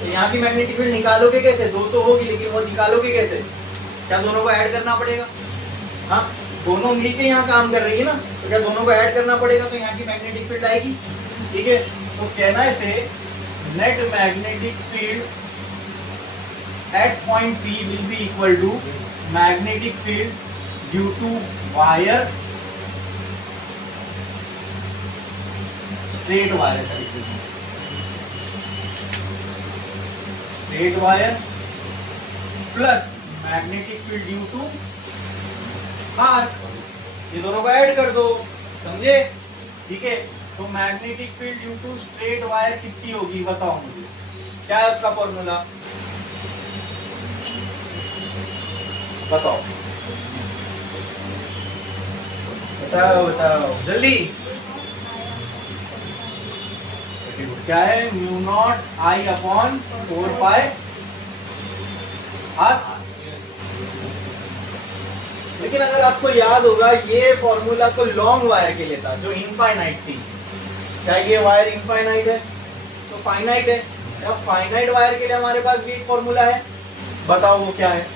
तो यहाँ की मैग्नेटिक फील्ड निकालोगे कैसे? दो तो होगी, लेकिन वो निकालोगे कैसे? क्या दोनों को ऐड करना पड़ेगा? हाँ, दोनों मिलके यहाँ काम कर रही है ना, तो क्या दोनों को ऐड करना पड़ेगा तो यहाँ की मैग्नेटिक फील्ड आएगी। ठीक है, तो कहना है से net magnetic field at point P will be equal to magnetic field due to wire, straight wire, straight wire plus magnetic field due to arc. ये दोनों को ऐड कर दो, समझे? ठीक है, तो magnetic field due to straight wire कितनी होगी? बताओ मुझे, क्या है उसका फॉर्मूला? बताओ बताओ बताओ जल्दी। क्या है? Mu naught I upon 4 pi R. लेकिन अगर आपको याद होगा, ये फॉर्मूला तो लॉन्ग वायर के लिए था जो इनफाइनाइट थी। क्या ये वायर इनफाइनाइट है? तो फाइनाइट है। क्या फाइनाइट वायर के लिए हमारे पास भी एक फॉर्मूला है? बताओ वो क्या है?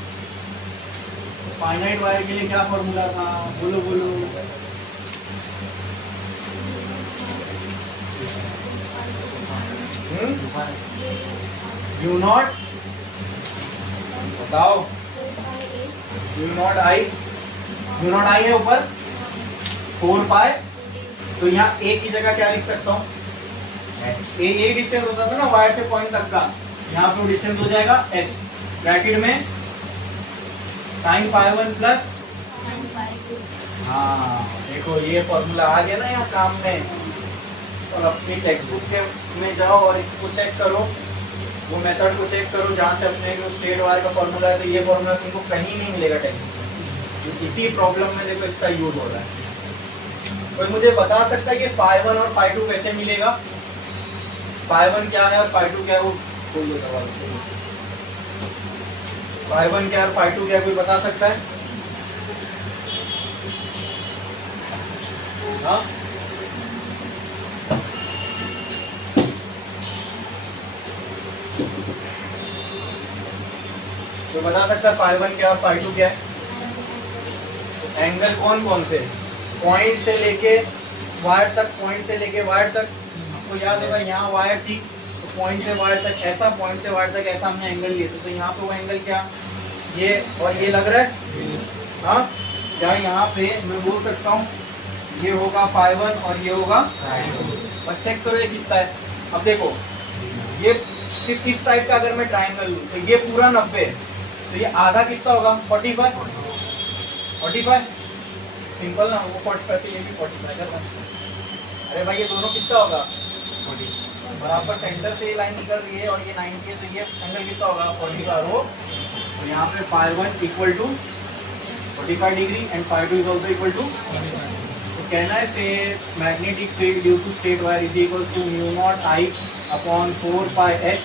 फाइनाइट वायर के लिए क्या फॉर्मूला था? बोलो बोलो। यू नॉट, बताओ। यू नॉट आई है ऊपर 4 पाई, तो यहाँ ए की जगह क्या लिख सकता हूँ? ए डिस्टेंस होता था ना वायर से पॉइंट तक का, यहाँ पे डिस्टेंस हो जाएगा h, ब्रैकेट में sine phi one plus, sine phi two. हाँ देखो ये फॉर्मूला आ गया ना यहाँ काम में। और अपनी टेक्स्ट बुक के में जाओ और इसको चेक करो, वो मेथड को चेक करो जहाँ से अपने जो स्टेट वायर का फॉर्मूला है, तो ये फॉर्मूला तुमको कहीं नहीं मिलेगा टेक्स्ट बुक में। इसी प्रॉब्लम में देखो इसका यूज हो रहा है। कोई मुझे बता सकता है कि फाई वन और फाई टू कैसे मिलेगा? फाई वन क्या है और फाई टू क्या है, वो बोल दो सवाल। फाई वन क्या है और फाई टू क्या है, कोई बता सकता है? हाँ कोई बता सकता है फाई वन क्या है और फाई टू क्या है? एंगल कौन कौन से? पॉइंट से लेके वायर तक, पॉइंट से लेके वायर तक। आपको याद होगा यहाँ वायर थी, तो पॉइंट से वायर तक ऐसा, पॉइंट से वायर तक ऐसा हमने एंगल लिए थे। तो यहाँ पे वो एंगल क्या, ये और ये लग रहा है। हाँ क्या यहाँ पे मैं बोल सकता हूँ ये होगा फाई वन और ये होगा, और चेक करो ये कितना है। अब देखो ये सिर्फ इस साइड का अगर मैं ट्राइंगल लूँ तो ये पूरा 90, तो ये आधा कितना होगा? 45। 45 सिंपल ना, वो 45 से ये भी 45 करना। अरे भाई ये दोनों कितना होगा? 40 बराबर। सेंटर से ये लाइन निकल रही है और ये 90 है, तो ये एंगल कितना होगा? 45 रो। तो यहाँ पे phi one equal to 45 degree and phi two is also equal to. तो कहना है से magnetic field due to straight wire is equal to mu naught I upon 4 pi H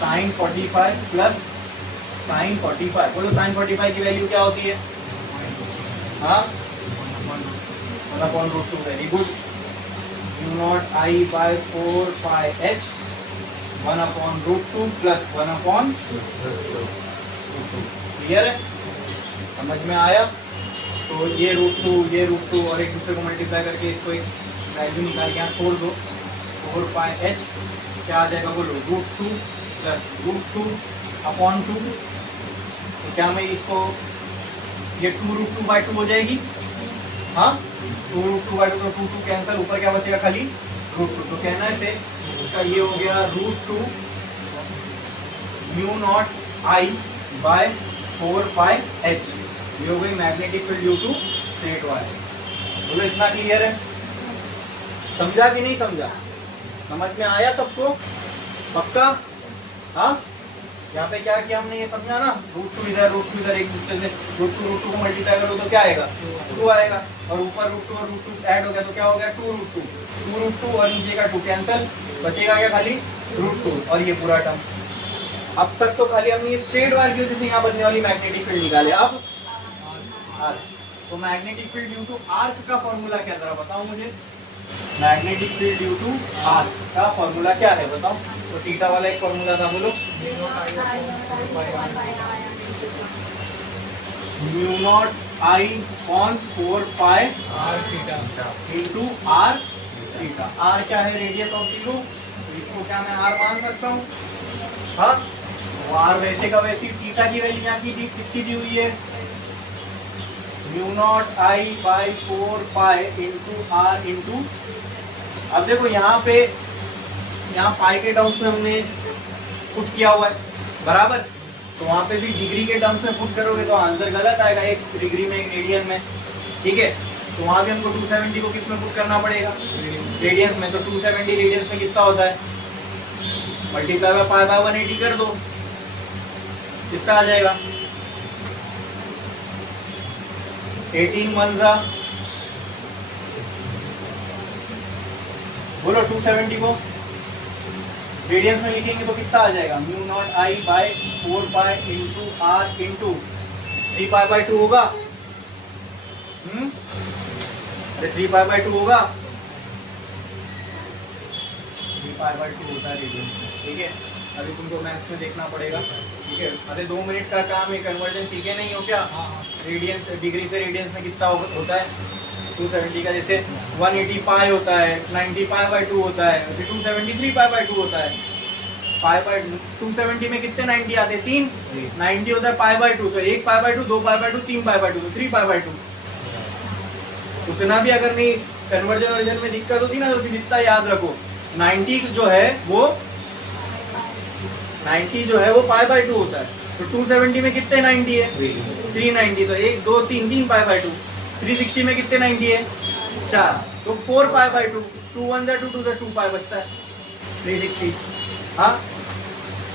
sine 45 plus sine 45। बोलो साइन 45 की value क्या होती है? हाँ 1/√2। Very good. Mu naught I by 4 pi H 1/√2 plus 1/√2। Clear है? समझ में आया? तो ये √2 ये √2 और एक दूसरे को मल्टीप्लाई करके इसको एक वैल्यू निकाल के यहाँ छोड़ दो। 4 पाई एच क्या आ जाएगा? बोलो √2 प्लस √2/2। तो क्या मैं इसको, ये 2√2/2 हो जाएगी। हाँ 2√2/2 तो 2 कैंसिल, ऊपर क्या बचेगा? खाली √2। तो कहना है से इसका ये हो गया √2 mu naught I by 4 pi H. ये हो गई magnetic field due to straight wire. बोलो इतना क्लियर है? समझा कि नहीं समझा? समझ में आया सबको? पक्का? हाँ यहाँ पे क्या किया हमने, ये समझा ना? √2 इधर एक दूसरे से √2 को मल्टीप्लाई करो तो क्या आएगा? 2 आएगा। और ऊपर √2 और √2 ऐड हो गया तो क्या हो गया? 2√2 और नीचे का 2 कैंसिल, बचेगा क्या? खाली √2 और ये पूरा टर्म। अब तक तो खाली हमने ये स्ट्रेट वायर की वजह से यहाँ बनने वाली मैग्नेटिक फील्ड निकाले। अब आर्क, तो magnetic field due to arc का फॉर्मूला क्या, जरा बताओ मुझे। Magnetic field due to arc का फॉर्मूला क्या है बताओ? तो थीटा वाला एक फॉर्मूला था, बोलो। Mu naught I upon 4 pi into R theta. R क्या है? Radius of the loop. इसको क्या मैं आर मान सकता हूँ? हाँ तो आर वैसे का वैसी। थीटा की वैल्यू यहाँ की कितनी दी हुई है? Mu naught I by 4 pi into R into. अब देखो यहाँ पे, यहाँ पाई के टर्म्स में हमने पुट किया हुआ है, बराबर। तो वहाँ पे भी डिग्री के टर्म्स में पुट करोगे तो आंसर गलत आएगा, एक डिग्री में एक रेडियन में। ठीक है, तो वहाँ भी हमको 270 को किस में पुट करना पड़ेगा? रेडियंस में। तो 270 रेडियंस में कितना होता है? मल्टीप्लाई बाय पाई बाय 180 कर दो, कितना आ जाएगा? 18 1 बोलो 270 को रेडियंस में लिखेंगे तो कितना आ जाएगा? Mu naught I by 4 pi into R into 3 pi by 2 होगा। अरे 3 पाई बाय 2 होगा, 3 पाई बाय 2 होता है रेडियंस में। ठीक है, अभी तुमको मैथ्स में देखना पड़ेगा। ठीक है, अरे 2 मिनट का काम है, कन्वर्जन सीखे नहीं हो क्या? रेडियंस, डिग्री से रेडियंस में कितना होता है? 270 का जैसे 180 पाई होता है, 90 पाई बाय 2 होता है, फिर 273 पाई बाय 2 होता है। पाई बाय 270 में कितने 90 आते हैं? 3। 90 होता है पाई बाय 2, तो 1 पाई by 2, 2 pi by 2, 3 pi by 2, तो 3 पाई बाय 2। उतना भी अगर नहीं कन्वर्जन वर्जन में दिक्कत होती ना तो सिर्फ इतना याद रखो, 90 जो है वो पाई बाय 2 होता है। तो 270 में कितने 90 है? 390। तो 1 2 3 3 पाई बाय 2। 360 में कितने 90 है? 4। तो 4 पाई बाय 2। 2 1 जा 2 2 जा 2 पाई बचता है 360। हाँ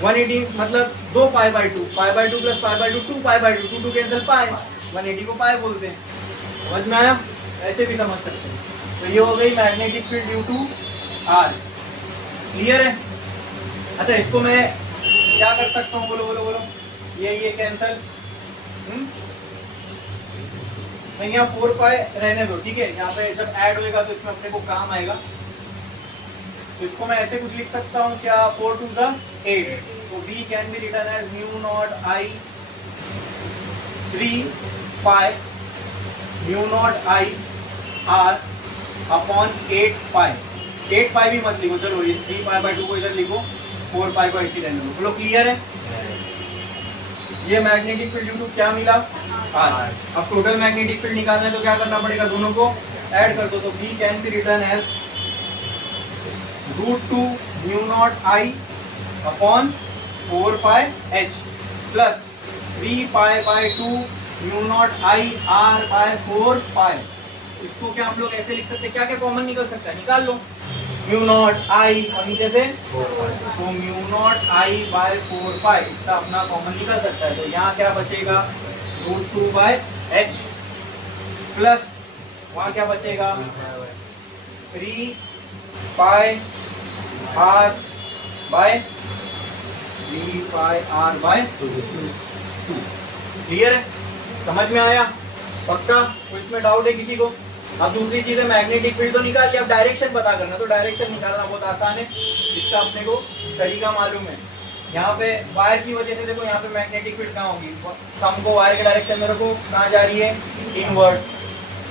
180 मतलब 2 pi by 2। Pi by 2 plus pi by 2 2 pi by 2। 2 2 cancel pi. 180 को पाई बोलते हैं। समझ में आया? ऐसे भी समझ सकते हैं। तो ये हो गई magnetic field due to R. Clear है? अच्छा इसको मैं क्या कर सकता हूँ? बोलो बोलो बोलो। ये कैंसल। नहीं यहाँ 4 पाई रहने दो, ठीक है। यहाँ पे जब ऐड होएगा तो इसमें अपने को काम आएगा। तो इसको मैं ऐसे कुछ लिख सकता हूँ क्या? 4 2 जा 8। तो V can be written as mu naught I 3 pi mu naught I R upon 8 pi. 8 pi भी मत लिखो, चलो ये 3 पाई बाय 2 को इधर लिखो, 4 पाई को ऐसे रहने दो। बोलो क्लियर है? ये मैग्नेटिक फील्ड ड्यू टू क्या मिला? आर। अब टोटल मैग्नेटिक फील्ड निकालना है तो क्या करना पड़ेगा? दोनों को ऐड कर दो। तो V can be written as √2 mu naught I upon 4 pi h plus 3 pi by 2 mu naught I R by 4 pi. इसको क्या हम लोग ऐसे लिख सकते हैं? क्या क्या कॉमन निकल सकता है? निकाल लो। म्यू नॉट आई और नीचे से तो म्यू नॉट आई बाय 4 पाई इसका अपना कॉमन निकल सकता है। तो यहाँ क्या बचेगा? √2 बाय h प्लस वहां क्या बचेगा? 3 पाई r बाय 3 पाई r बाय 2। क्लियर है? समझ में आया? पक्का? तो इसमें डाउट है किसी को? अब दूसरी चीज है मैग्नेटिक फील्ड तो निकाल लिया, अब डायरेक्शन पता करना। तो डायरेक्शन निकालना बहुत आसान है, इसका अपने को तरीका मालूम है। यहाँ पे वायर की वजह से देखो यहाँ पे मैग्नेटिक फील्ड कहाँ होगी? थंब को वायर के डायरेक्शन में रखो, कहाँ जा रही है? इनवर्ड्स।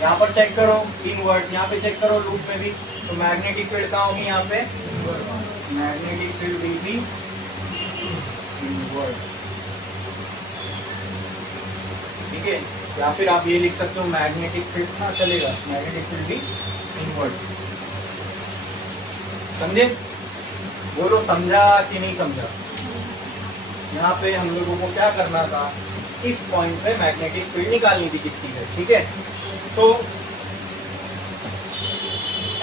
यहाँ पर चेक करो इनवर्ड्स, यहाँ पे चेक करो लूप में भी। तो मैग्नेटिक फील्ड कहाँ होगी? यहाँ पे magnetic field will be inward. ठीक है? या फिर आप ये लिख सकते हो मैग्नेटिक फील्ड, हाँ चलेगा, मैग्नेटिक फील्ड भी इनवर्ड्स। समझे? बोलो समझा कि नहीं समझा? यहाँ पे हम लोगों को क्या करना था? इस पॉइंट पे मैग्नेटिक फील्ड निकालनी थी कितनी है। ठीक है? तो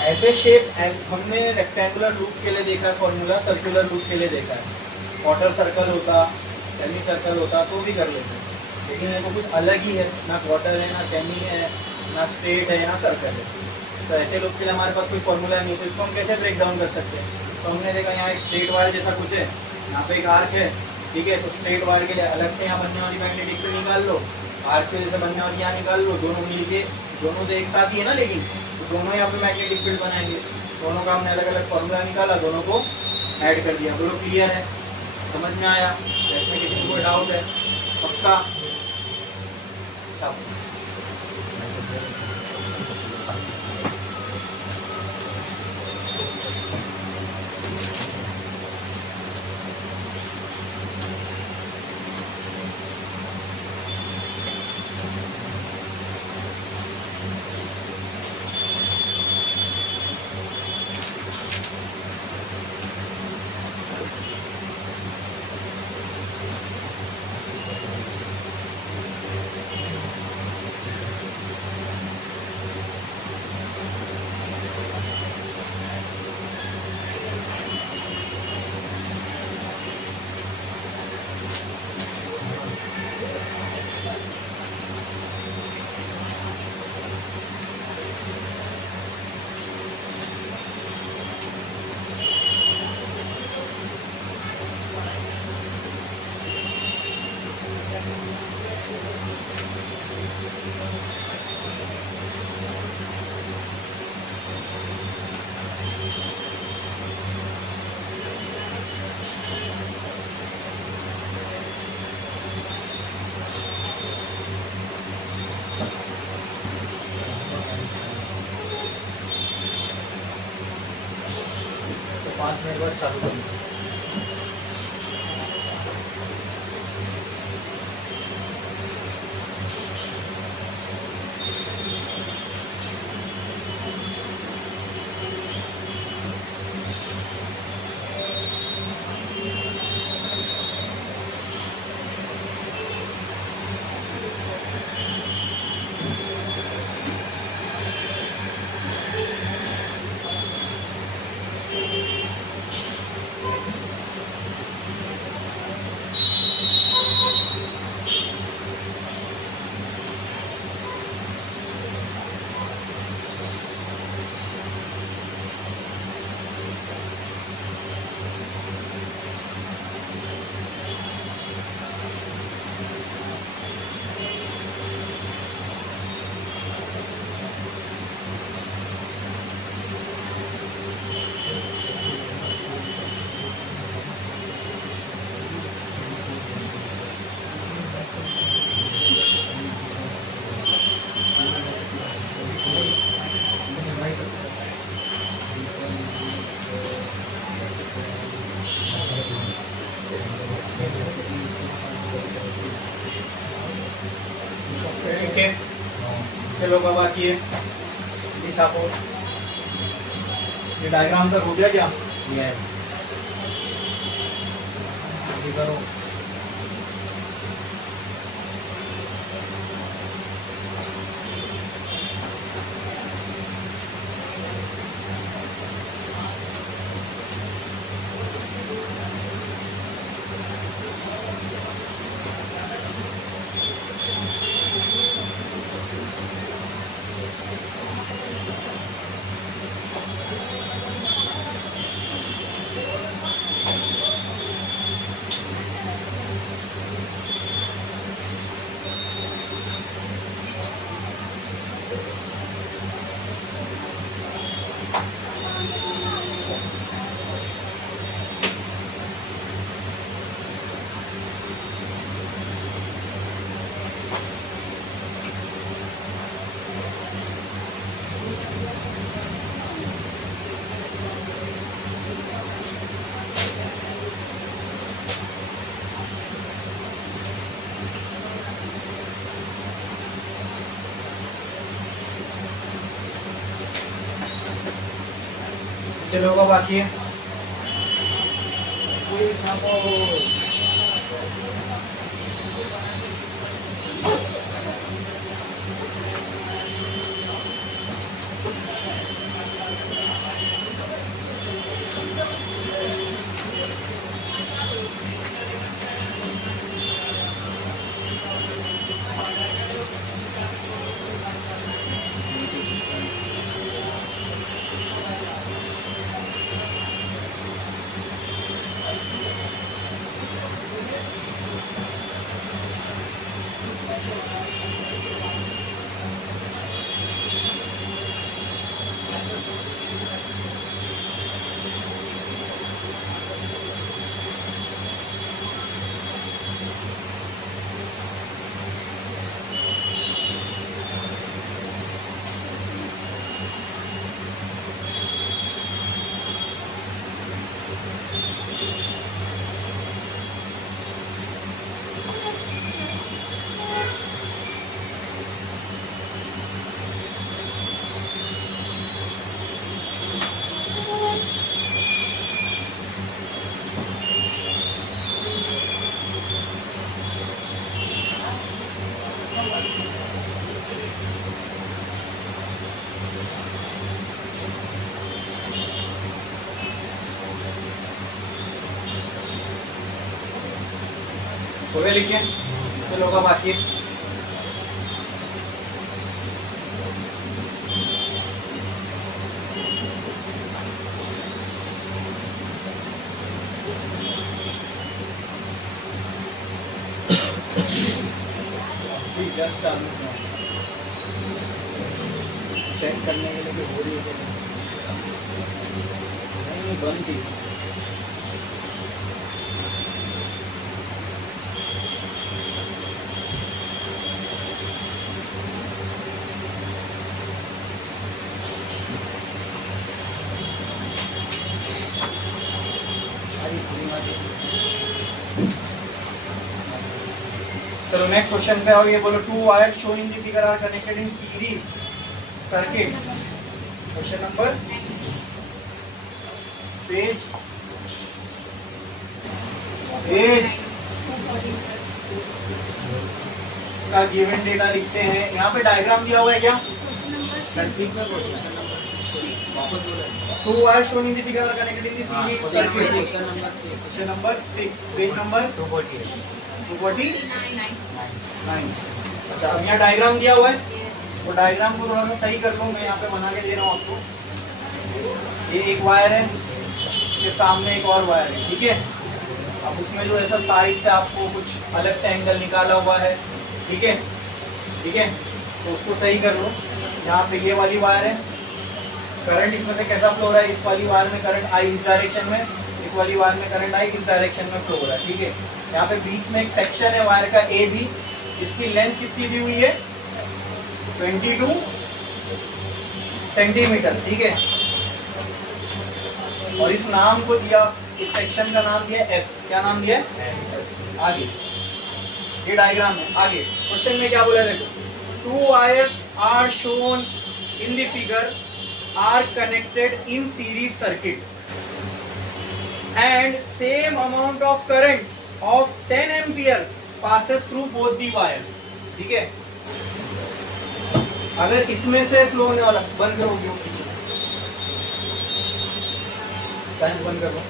ऐसे शेप हमने रेक्टेंगुलर लूप के लिए देखा है फॉर्मूला, सर्कुलर लूप के लिए देखा है। क्वार्टर सर्कल होता, सेमी सर्कल होता तो भी कर लेते, लेकिन ये तो कुछ अलग ही है। ना क्वार्टर है, ना सेमी है, ना स्ट्रेट है, ना सर्कल है। तो ऐसे लोग के लिए हमारे पास कोई फॉर्मूला नहीं है, तो इसको हम कैसे ब्रेक डाउन कर सकते हैं? तो हमने देखा यहाँ एक स्ट्रेट वायर जैसा कुछ है, यहाँ पे एक आर्क है। ठीक है? तो स्ट्रेट वायर के लिए अलग से यहाँ बनने वाली मैग्नेटिक फील्ड निकाल लो, आर्क के जैसे बनने वाली यहाँ निकाल लो। दोनों मिलके, दोनों तो एक साथ ही है ना, लेकिन तो दोनों यहाँ पे मैग्नेटिक फील्ड बनाएंगे। दोनों का हमने अलग अलग फॉर्मूला निकाला, दोनों को ऐड कर दिया। बोलो क्लियर है? समझ में आया? इसमें किसी को कोई डाउट है? पक्का? अच्छा तो 5 मिनट बाद चालू करूँ। ओके चलो बाबा किए इस आपको ये डायग्राम तक हो गया क्या? यस ये करो चलो होगा बाकी है कोई छापो हो गया लिखे चलो होगा बाकी है जस्ट चालू चेक करने के लिए कि हो रही है नहीं बंद थी चलो नेक्स्ट क्वेश्चन पे आओ ये बोलो two wires shown in the figure are connected in series circuit question number page page इसका गिवन डेटा लिखते हैं यहाँ पे डायग्राम दिया हुआ है क्या सर्किट में क्वेश्चन नंबर वापस बोला two wires shown in the figure are connected in the series circuit question number 6 page number 249 अच्छा अब यहाँ डायग्राम दिया हुआ है वो डायग्राम को थोड़ा सा सही कर लो मैं यहाँ पे बना के दे रहा हूँ आपको ये एक वायर है इसके सामने एक और वायर है ठीक है अब उसमें जो ऐसा साइड से आपको कुछ अलग से एंगल निकाला हुआ है ठीक है तो उसको सही कर लो यहाँ पे ये वाली वायर है करंट इसमें से कैसा फ्लो हो रहा है इस वाली वायर में करंट आई इस डायरेक्शन में इस वाली वायर में करंट आई इस डायरेक्शन में फ्लो हो रहा है ठीक है यहाँ पे बीच में एक सेक्शन है वायर का ए बी इसकी लेंथ कितनी दी हुई है 22 सेंटीमीटर ठीक है और इस नाम को दिया इस सेक्शन का नाम दिया एस क्या नाम दिया आगे ये डायग्राम है आगे क्वेश्चन में क्या बोला देखो two wires are shown in the figure are connected in series circuit and same amount of current of 10 ampere passes through both the wires. ठीक है, अगर इसमें से फ्लो होने वाला, बंद करो क्यों पीछे, फैन बंद कर दो।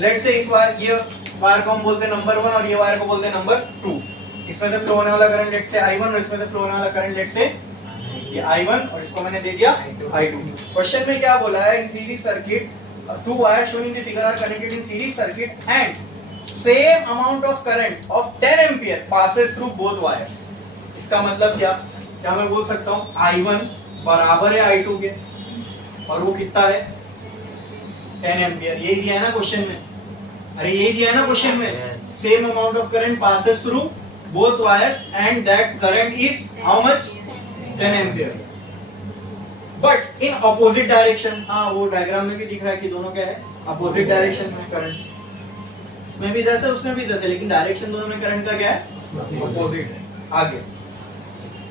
लेट से इस वायर, ये वायर को हम बोलते हैं नंबर 1 और ये वायर को बोलते हैं नंबर 2। इसमें से फ्लो होने वाला करंट लेट से I1 और इसमें से फ्लो होने वाला करंट लेट से ये I1 और इसको मैंने दे दिया I2। क्वेश्चन में क्या बोला है, in series circuit two wire shown in the figure are connected in series circuit and same amount of current of 10 ampere passes through both wires. इसका मतलब क्या मैं बोल सकता हूं I1 बराबर है I2 के, और वो कितना है 10 एम्पियर। यही दिया है ना क्वेश्चन में, अरे यही दिया है ना क्वेश्चन में, same amount of current passes through both wires and that current is how much 10 ampere but in opposite direction. हाँ, वो डायग्राम में भी दिख रहा है कि दोनों क्या है, अपोजिट डायरेक्शन में करंट, इसमें भी 10 है उसमें भी 10 है, लेकिन डायरेक्शन दोनों में करंट का क्या है, अपोजिट है। आगे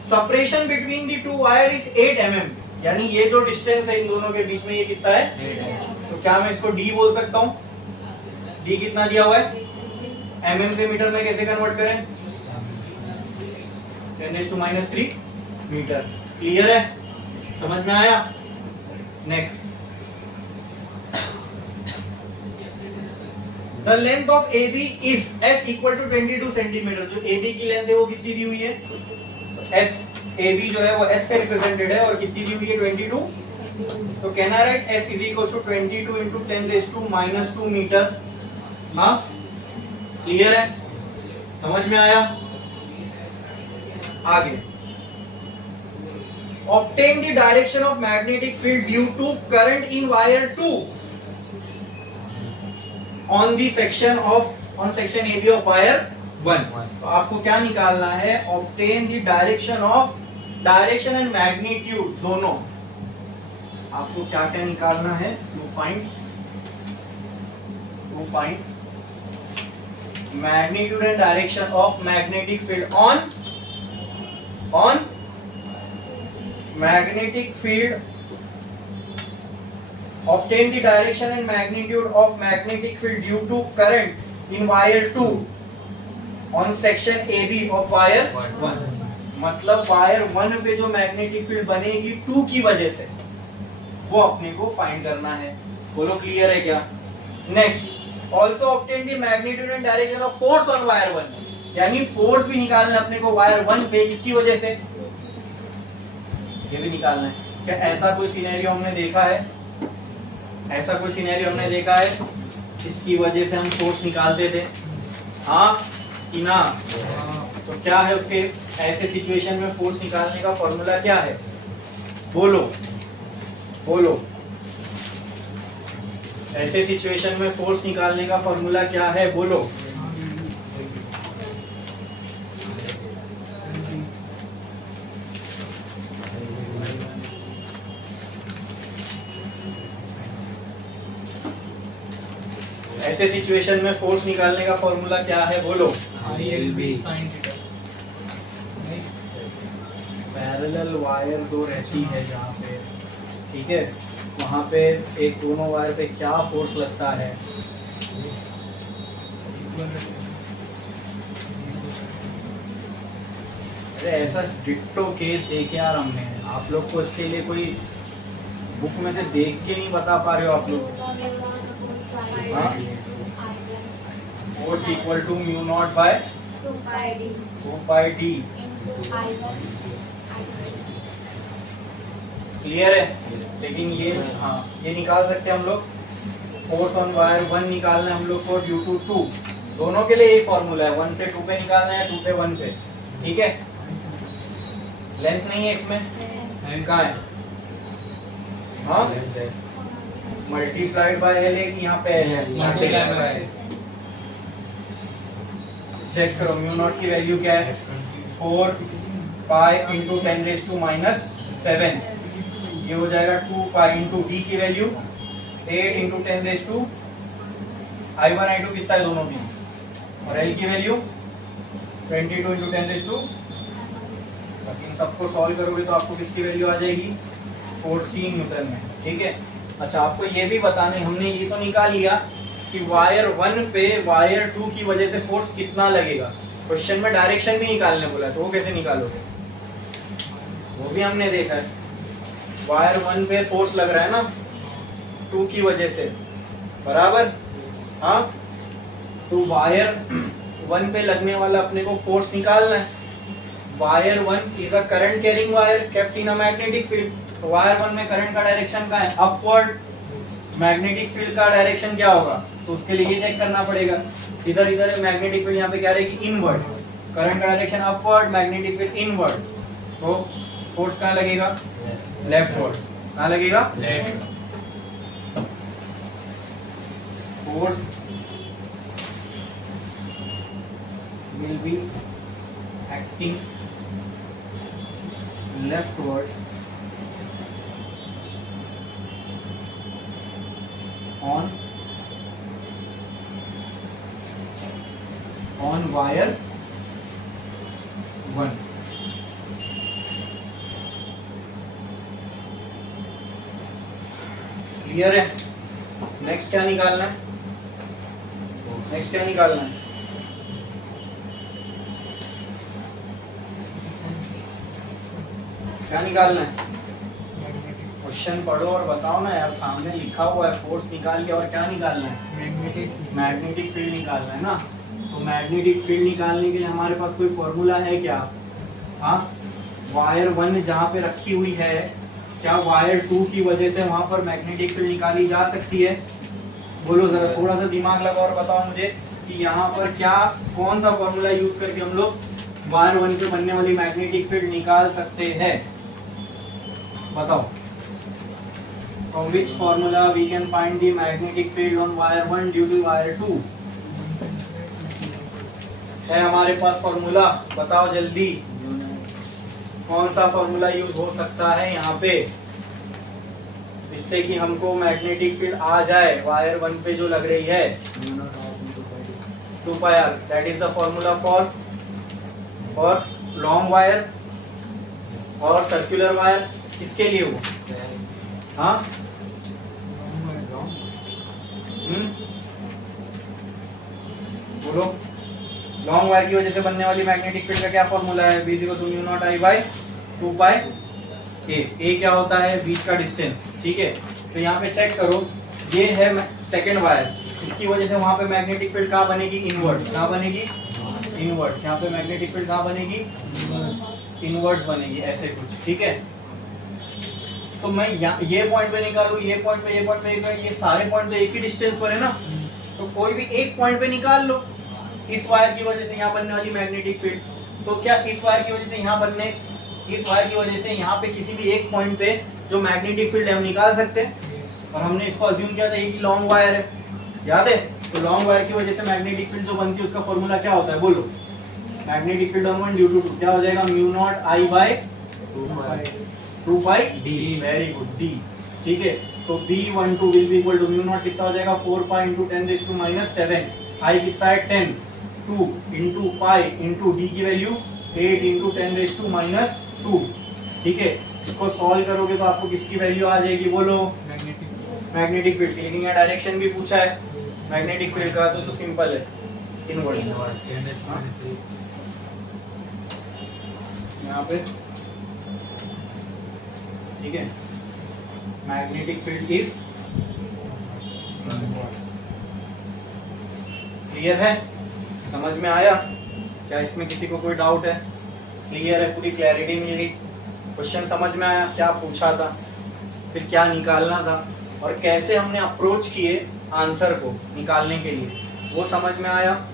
separation between the two wire is 8 mm, यानी ये जो डिस्टेंस है इन दोनों के बीच में ये कितना है, तो क्या मैं इसको d बोल सकता हूँ, d कितना दिया हुआ है, mm से मीटर में कैसे कन्वर्ट करें, 10⁻³ मीटर। क्लियर है, समझ में आया। Next, the length of AB is S equal to 22 centimetre. जो AB की लेंथ है वो कितनी दी हुई है, S, AB जो है वो S से रिप्रेजेंटेड है और कितनी दी हुई है 22। तो can I write S is equal to 22 into 10⁻² metre. हाँ, क्लियर है, समझ में आया। आगे, obtain the direction of magnetic field due to current in wire 2 on the section AB of wire 1। तो आपको क्या निकालना है, obtain the direction and magnitude, दोनों आपको क्या क्या निकालना है, to find magnitude and direction of magnetic field on magnetic field, obtain the direction and magnitude of magnetic field due to current in wire 2 on section AB of wire 1। मतलब wire 1 पे जो magnetic field बनेगी 2 की वजह से, वो अपने को फाइंड करना है। बोलो क्लियर है क्या। Next, also obtain the magnitude and direction of force on wire 1, यानी फोर्स भी निकालना अपने को वायर 1 पे, किसकी वजह से, ये भी निकालना है। क्या ऐसा कोई सिनेरियो हमने देखा है, ऐसा कोई सिनेरियो हमने देखा है जिसकी वजह से हम फोर्स निकालते थे, हाँ कि ना। तो क्या है उसके, ऐसे सिचुएशन में फोर्स निकालने का फॉर्मूला क्या है, बोलो ऐसे सिचुएशन में फोर्स निकालने का फॉर्मूला क्या है, बोलो। ऐसे सिचुएशन में फोर्स निकालने का फॉर्मूला क्या है, बोलो। पैरेलल वायर दो रहती है जहाँ पे, ठीक है, वहाँ पे एक दोनों वायर पे क्या फोर्स लगता है, अरे ऐसा डिट्टो केस देखे यार हमने, आप लोग को इसके लिए कोई बुक में से देख के नहीं बता पा रहे हो आप लोग। Force equal to μ0 by 2πd। Clear है, लेकिन ये हाँ ये निकाल सकते हैं हम लोग, फोर्स ऑन वायर 1 निकालना है हम लोग को ड्यू टू 2, दोनों के लिए यही फॉर्मूला है, 1 से 2 पे निकालना है, 2 से 1 पे, ठीक है। लेंथ नहीं है इसमें, कहाँ है, हाँ मल्टीप्लाइड बाय एल, यहाँ पे है, चेक करो μ0 की वैल्यू क्या है, 4π इंटू 10⁻⁻⁷, ये हो जाएगा 2π इंटू d की वैल्यू 8 इंटू 10⁻⁷, I1 I2 कितना है दोनों की, और L की वैल्यू 22 इंटू 10⁻²। बस इन सबको सॉल्व करोगे तो आपको किसकी वैल्यू आ जाएगी, 14 न्यूटन में। ठीक है, अच्छा आपको ये भी बताना है, हमने ये तो निकाल लिया कि वायर 1 पे वायर 2 की वजह से फोर्स कितना लगेगा। क्वेश्चन में डायरेक्शन भी निकालने बोला है, तो वो कैसे निकालोगे, वो भी हमने देखा है। वायर 1 पे फोर्स लग रहा है ना 2 की वजह से, बराबर। हाँ, तो वायर 1 पे लगने वाला अपने को फोर्स निकालना है। Wire 1 is a current carrying wire kept in a magnetic field. Wire 1 में करंट का डायरेक्शन क्या है, अपवर्ड। मैग्नेटिक फील्ड का डायरेक्शन क्या होगा, तो उसके लिए ये चेक करना पड़ेगा। इधर इधर मैग्नेटिक फील्ड यहाँ पे क्या रहेगी, इनवर्ड। करंट का direction upward, magnetic field inward, तो फोर्स कहाँ लगेगा, लेफ्टवर्ड। कहाँ लगेगा, force will be acting leftwards on wire 1। Clear है। नेक्स्ट क्या निकालना है, नेक्स्ट क्या निकालना है, क्या निकालना है, क्वेश्चन पढ़ो और बताओ ना यार, सामने लिखा हुआ है फोर्स निकाल के, और क्या निकालना है, मैग्नेटिक फील्ड निकालना है ना। तो मैग्नेटिक फील्ड निकालने के लिए हमारे पास कोई फॉर्मूला है क्या। हाँ, वायर 1 जहाँ पे रखी हुई है, क्या वायर 2 की वजह से वहां पर मैग्नेटिक फील्ड निकाली जा सकती है, बोलो जरा, थोड़ा सा दिमाग लगाओ और बताओ मुझे कि यहाँ पर क्या, कौन सा फॉर्मूला यूज करके हम लोग वायर 1 पे बनने वाली मैग्नेटिक फील्ड निकाल सकते हैं, बताओ। From which formula we can find the magnetic field on wire 1 due to wire 2? है हमारे पास फॉर्मूला, बताओ जल्दी, कौन सा फॉर्मूला यूज हो सकता है यहाँ पे, जिससे कि हमको मैग्नेटिक फील्ड आ जाए वायर 1 पे जो लग रही है, 2πr। That is the formula for long wire और सर्कुलर वायर। किसके लिए वो, हाँ, बोलो। लॉन्ग वायर की वजह से बनने वाली मैग्नेटिक फील्ड का क्या फॉर्मूला है, B = μ0I/2π ए क्या होता है, बीच का डिस्टेंस। ठीक है, तो यहाँ पे चेक करो, ये है सेकेंड वायर, इसकी वजह से वहां पे मैग्नेटिक फील्ड कहाँ बनेगी, इनवर्ड्स। कहाँ बनेगी, इनवर्ड्स। यहाँ पे मैग्नेटिक फील्ड कहाँ बनेगी, इनवर्ड्स बनेगी, ऐसे कुछ। ठीक है, तो मैं ये पॉइंट पे निकालू, ये पॉइंट पे, ये पॉइंट पे, ये सारे पॉइंट तो एक ही डिस्टेंस पर है ना, तो कोई भी एक पॉइंट पे निकाल लो। इस वायर की वजह से यहाँ बनने वाली मैग्नेटिक फील्ड, तो क्या इस वायर की वजह से यहाँ बनने, इस वायर की वजह से यहाँ पे किसी भी एक पॉइंट पे जो मैग्नेटिक फील्ड है हम निकाल सकते हैं। और हमने इसको अज्यूम किया था ये कि लॉन्ग वायर है, याद है। तो लॉन्ग वायर की वजह से मैग्नेटिक फील्ड जो बनती है उसका फॉर्मूला क्या होता है, बोलो। Magnetic field on 1 due to 2 क्या हो जाएगा, μ0I/2πd। Very good, D. ठीक है, तो B12 will be equal to μ0 कितना हो जाएगा, 4π × 10⁻⁷। I कितना है, 10, 2 × π × d की वैल्यू 8 × 10⁻²। ठीक है, इसको सॉल्व करोगे तो आपको किसकी वैल्यू आ जाएगी, बोलो, मैग्नेटिक फील्ड की। लेकिन यहाँ डायरेक्शन भी पूछा है मैग्नेटिक फील्ड का, तो सिंपल है, इनवर्स। यहाँ पे ठीक है, मैग्नेटिक फील्ड इज क्लियर है, समझ में आया क्या, इसमें किसी को कोई डाउट है, क्लियर है, पूरी क्लैरिटी मिल गई, क्वेश्चन समझ में आया, क्या पूछा था, फिर क्या निकालना था, और कैसे हमने अप्रोच किए आंसर को निकालने के लिए, वो समझ में आया।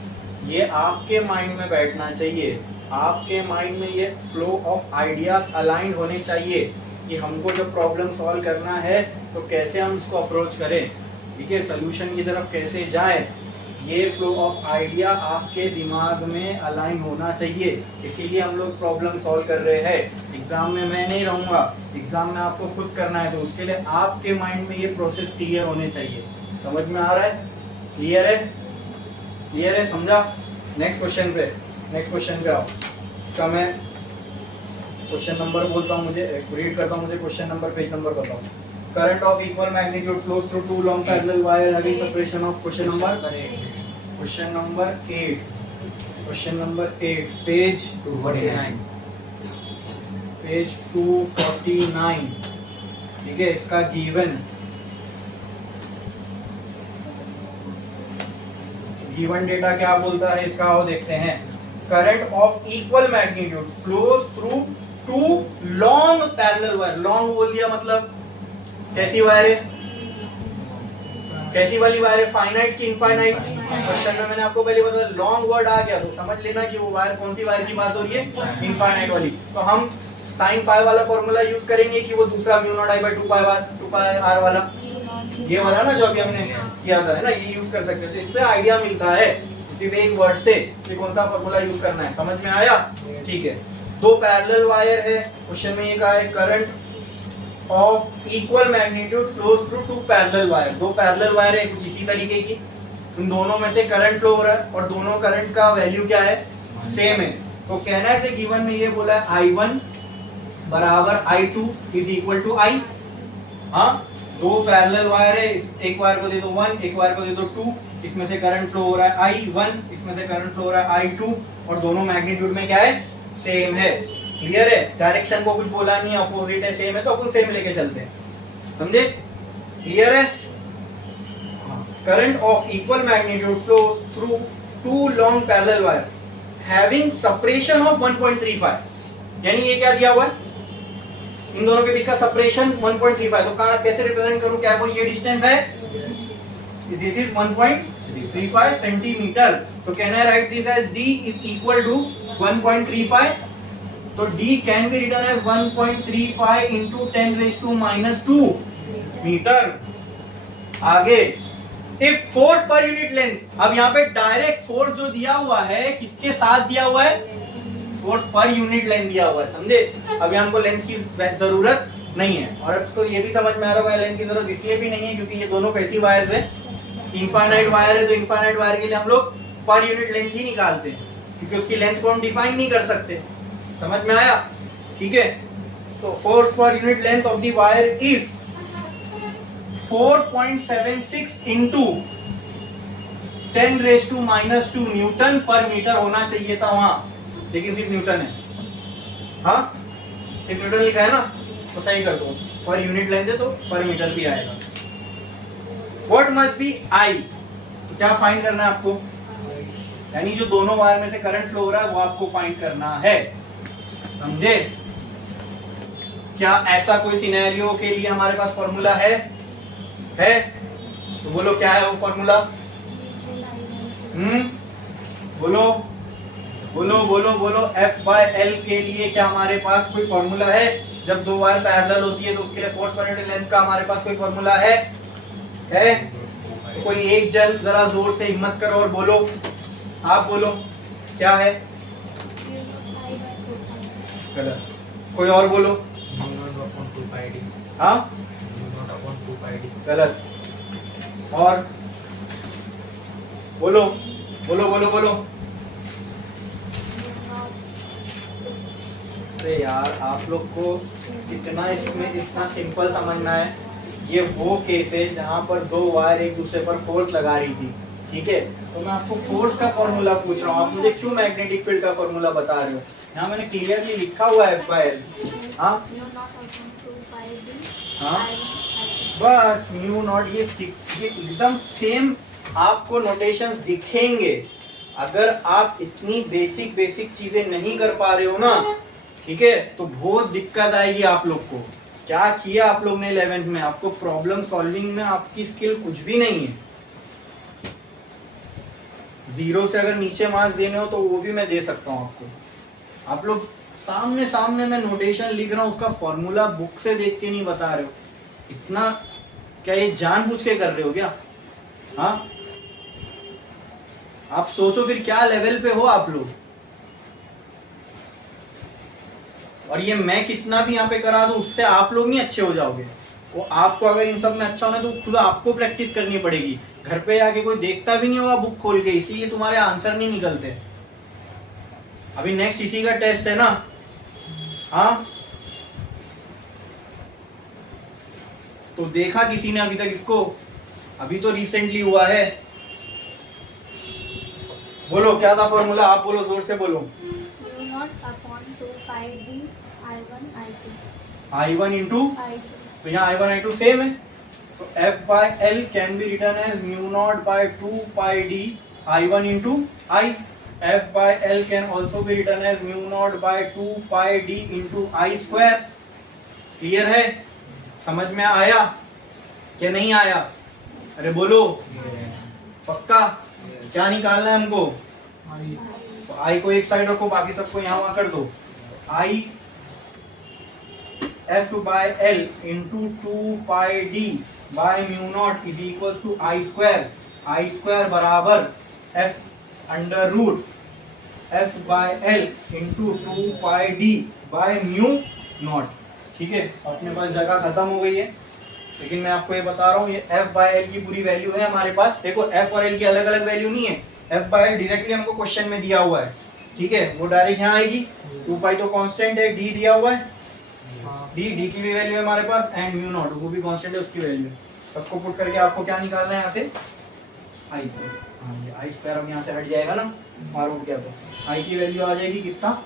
ये आपके माइंड में बैठना चाहिए, आपके माइंड में ये फ्लो ऑफ आइडियाज अलाइन होने चाहिए कि हमको जब प्रॉब्लम सॉल्व करना है तो कैसे हम उसको अप्रोच करें, ठीक है, सोल्यूशन की तरफ कैसे जाएं, ये फ्लो ऑफ आइडिया आपके दिमाग में अलाइन होना चाहिए। इसीलिए हम लोग प्रॉब्लम सॉल्व कर रहे हैं। एग्जाम में मैं नहीं रहूंगा, एग्जाम में आपको खुद करना है, तो उसके लिए आपके माइंड में ये प्रोसेस क्लियर होने चाहिए। समझ में आ रहा है, क्लियर है? क्लियर है, समझा? नेक्स्ट क्वेश्चन पे आओ। इसका मैं क्वेश्चन नंबर बोलता हूँ, मुझे रीड करता हूँ, मुझे क्वेश्चन नंबर पेज नंबर बताओ। Current of equal magnitude flows through two long parallel wire having separation of question number 8 page 249। ठीक है, इसका गिवन डेटा क्या बोलता है इसका, आओ देखते हैं। Current of equal magnitude flows through two long parallel wire. Long बोल दिया मतलब कैसी वायर है, कैसी वाली वायर है, फाइनाइट की इनफाइनाइट? क्वेश्चन में मैंने आपको पहले बताया लॉन्ग वर्ड आ गया तो समझ लेना कि वो वायर कौन सी वायर की बात हो रही है, इनफाइनाइट वाली। तो हम sin फाई वाला फॉर्मूला यूज करेंगे कि वो दूसरा mu naught I by 2 pi R वाला, ये वाला ना जो अभी हमने किया था, है ना, ये यूज कर सकते हैं। तो इससे आइडिया मिलता है सिर्फ एक वर्ड से कि कौन सा फॉर्मूला यूज करना है। समझ में आया? ठीक है, दो पैरेलल वायर है, क्वेश्चन में ये कहा है current of equal magnitude flows through two parallel wire. दो पैरेलल वायर है कुछ इसी तरीके की, उन दोनों में से करंट फ्लो हो रहा है और दोनों करंट का वैल्यू क्या है, सेम है। तो कहना है से गिवन में ये बोला है I1 बराबर I2 is equal to I। हाँ, दो पैरेलल वायर है, एक वायर को दे दो 1, एक वायर को दे दो 2, इसमें से करंट फ्लो हो रहा है I1, इसमें से करंट फ्लो हो रहा है I2 और दोनों मैग्नीट्यूड में क्या है, सेम है। क्लियर है? डायरेक्शन को कुछ बोला नहीं, अपोजिट है, सेम है तो अपन सेम लेके चलते हैं। समझे? क्लियर है? Current of equal magnitude flows through two long parallel wire having separation of 1.35। यानी ये क्या दिया हुआ है, इन दोनों के बीच का सेपरेशन 1.35। तो कहां कैसे रिप्रेजेंट करूं, क्या वो ये डिस्टेंस है, दिस इज 1.35 सेंटीमीटर। तो कहना है right this as d is equal to 1.35। तो d can be written as 1.35 into 10⁻² metre. आगे if force per unit length, अब यहाँ पे डायरेक्ट फोर्स जो दिया हुआ है किसके साथ दिया हुआ है, फोर्स पर यूनिट लेंथ दिया हुआ है। समझे? अभी हमको लेंथ की जरूरत नहीं है और अब तो ये भी समझ में आ रहा होगा लेंथ की जरूरत इसलिए भी नहीं है क्योंकि ये दोनों कैसी वायर्स है, इनफाइनाइट वायर है। तो इनफाइनाइट वायर के लिए हम लोग पर यूनिट लेंथ ही निकालते हैं क्योंकि उसकी लेंथ को हम डिफाइन नहीं कर सकते। समझ में आया? ठीक है, तो force per unit length of the wire is 4.76 into 10⁻² Newton पर मीटर होना चाहिए था वहां, लेकिन सिर्फ न्यूटन है। हाँ, सिर्फ न्यूटन लिखा है ना, तो सही कर दो, पर यूनिट लेंथ है तो पर मीटर भी आएगा। व्हाट मस्ट बी आई, तो क्या फाइंड करना है आपको, यानी जो दोनों वायर में से करंट फ्लो हो रहा है वो आपको फाइंड करना है। समझे? क्या ऐसा कोई सिनेरियो के लिए हमारे पास फॉर्मूला है? तो बोलो क्या है वो फॉर्मूला? बोलो बोलो बोलो बोलो। F/L के लिए क्या हमारे पास कोई फॉर्मूला है? जब दो वायर पैरेलल होती है तो उसके लिए फोर्स पर यूनिट लेंथ का हमारे पास कोई फॉर्मूला है? तो कोई एक जन जरा जोर से हिम्मत करो और बोलो, आप बोलो क्या है? गलत। कोई और बोलो। हाँ, गलत। और बोलो बोलो बोलो बोलो। अरे यार, आप लोग को इतना इसमें इतना सिंपल समझना है, ये वो केस है जहां पर दो वायर एक दूसरे पर फोर्स लगा रही थी। ठीक है, तो मैं आपको फोर्स का फॉर्मूला पूछ रहा हूँ, आप मुझे क्यों मैग्नेटिक फील्ड का फॉर्मूला बता रहे हो? यहाँ मैंने क्लियरली लिखा हुआ है F/L। हाँ हाँ, बस म्यू नॉट, ये एकदम सेम आपको नोटेशन दिखेंगे। अगर आप इतनी बेसिक चीजें नहीं कर पा रहे हो ना, ठीक है, तो बहुत दिक्कत आएगी आप लोग को। क्या किया आप लोग ने 11th में, आपको प्रॉब्लम सॉल्विंग में आपकी स्किल कुछ भी नहीं है। 0 से अगर नीचे मार्क्स देने हो तो वो भी मैं दे सकता हूँ आपको। आप लोग सामने मैं नोटेशन लिख रहा हूँ, उसका फॉर्मूला बुक से देख के नहीं बता रहे हो। इतना क्या ये जानबूझ के कर रहे हो क्या? हाँ, आप सोचो फिर क्या लेवल पे हो आप लोग। और ये मैं कितना भी यहाँ पे करा दूं उससे आप लोग नहीं अच्छे हो जाओगे। वो आपको अगर इन सब में अच्छा होना है तो खुद आपको प्रैक्टिस करनी पड़ेगी। घर पे आके कोई देखता भी नहीं होगा बुक खोल के, इसीलिए तुम्हारे आंसर नहीं निकलते। अभी नेक्स्ट इसी का टेस्ट है ना। हाँ, तो देखा किसी ने अभी तक इसको? अभी तो रिसेंटली हुआ है। बोलो क्या था फॉर्मूला, आप बोलो, जोर से बोलो। Mu naught upon 2 pi D I1 I2 I1 into, I2 तो यहाँ I1 I2 सेम है, तो F by L can be written as mu naught by 2 pi D I1 into I। F by L can also be written as mu naught by 2 pi D into I square. Clear है? समझ में आया क्या नहीं आया? अरे बोलो पक्का। क्या निकालना है हमको? तो I को एक साइड रखो, बाकी सबको यहाँ वहां कर दो। I F by L into 2 pi D by mu naught is equal to I square बराबर F under root F by L into 2 pi D by mu naught. ठीक है, अपने पास जगह खत्म हो गई है, लेकिन मैं आपको ये बता रहा हूँ ये F बाय L की पूरी वैल्यू है हमारे पास। देखो F और L की अलग अलग वैल्यू नहीं है, F बाय L डायरेक्टली हमको क्वेश्चन में दिया हुआ है। ठीक है, वो डायरेक्ट यहाँ आएगी। 2 पाई तो कांस्टेंट है, D दिया हुआ है, D की भी वैल्यू है हमारे पास, एंड म्यू नॉट वो भी कांस्टेंट है, उसकी वैल्यू है। सबको पुट करके आपको क्या निकालना है यहाँ से? I से। हाँ, ये I स्क्वायर अब यहाँ से हट जाएगा ना, और वो क्या, तो I की वैल्यू आ जाएगी कितना?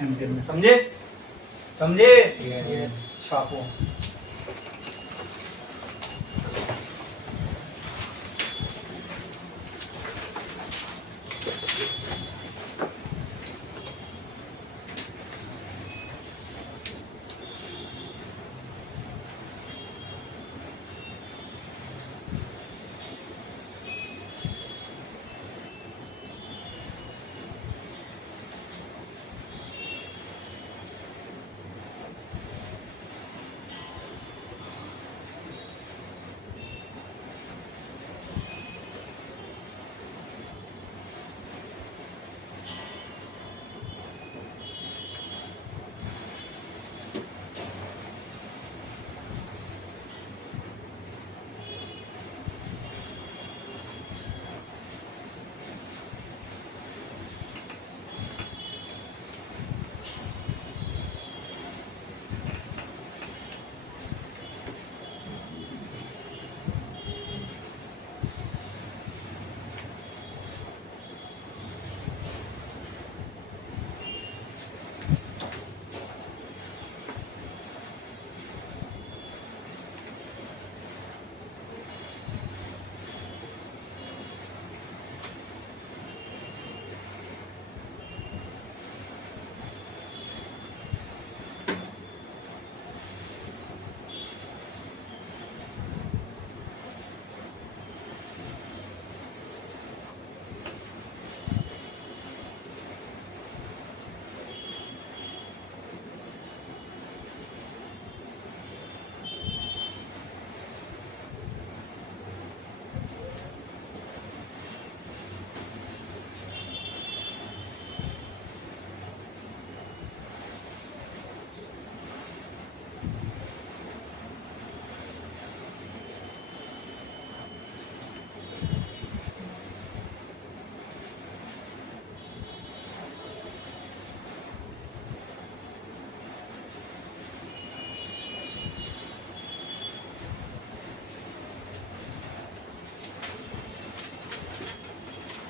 एम्पियर में। समझे? समझे? छापो।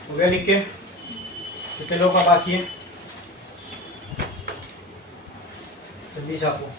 हो गया लिख के? कितने लोगों का बाकी है? जल्दी छापो।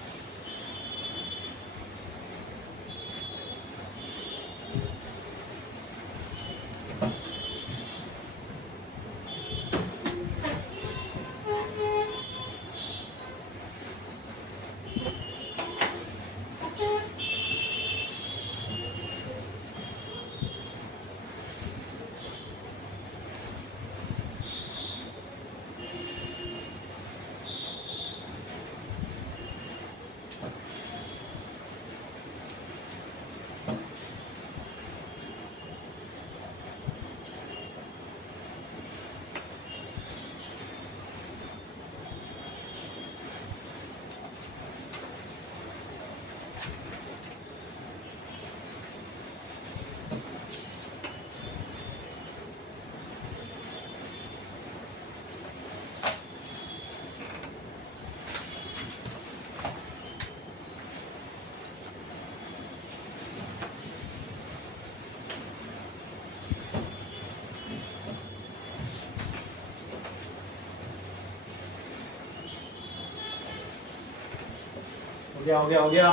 हो गया।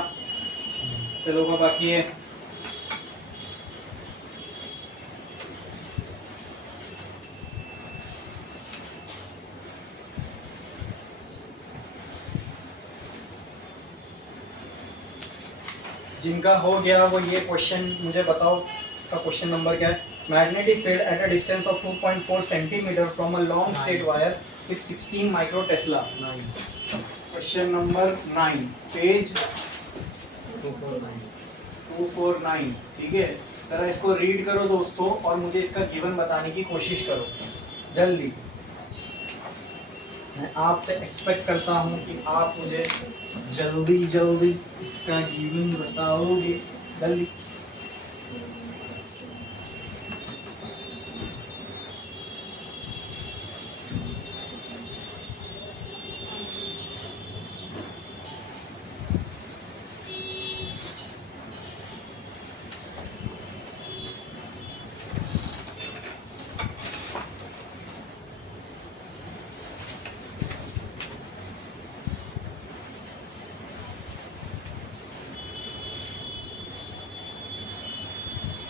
चलो का बाकी है। जिनका हो गया वो ये क्वेश्चन मुझे बताओ, इसका क्वेश्चन नंबर क्या है? Magnetic field at a distance of 2.4 centimetre from a long straight wire is 16 micro Tesla. Question number 9, page 249। ठीक है, जरा इसको रीड करो दोस्तों और मुझे इसका गिवन बताने की कोशिश करो जल्दी। मैं आपसे एक्सपेक्ट करता हूं कि आप मुझे जल्दी जल्दी इसका गिवन बताओगे जल्दी।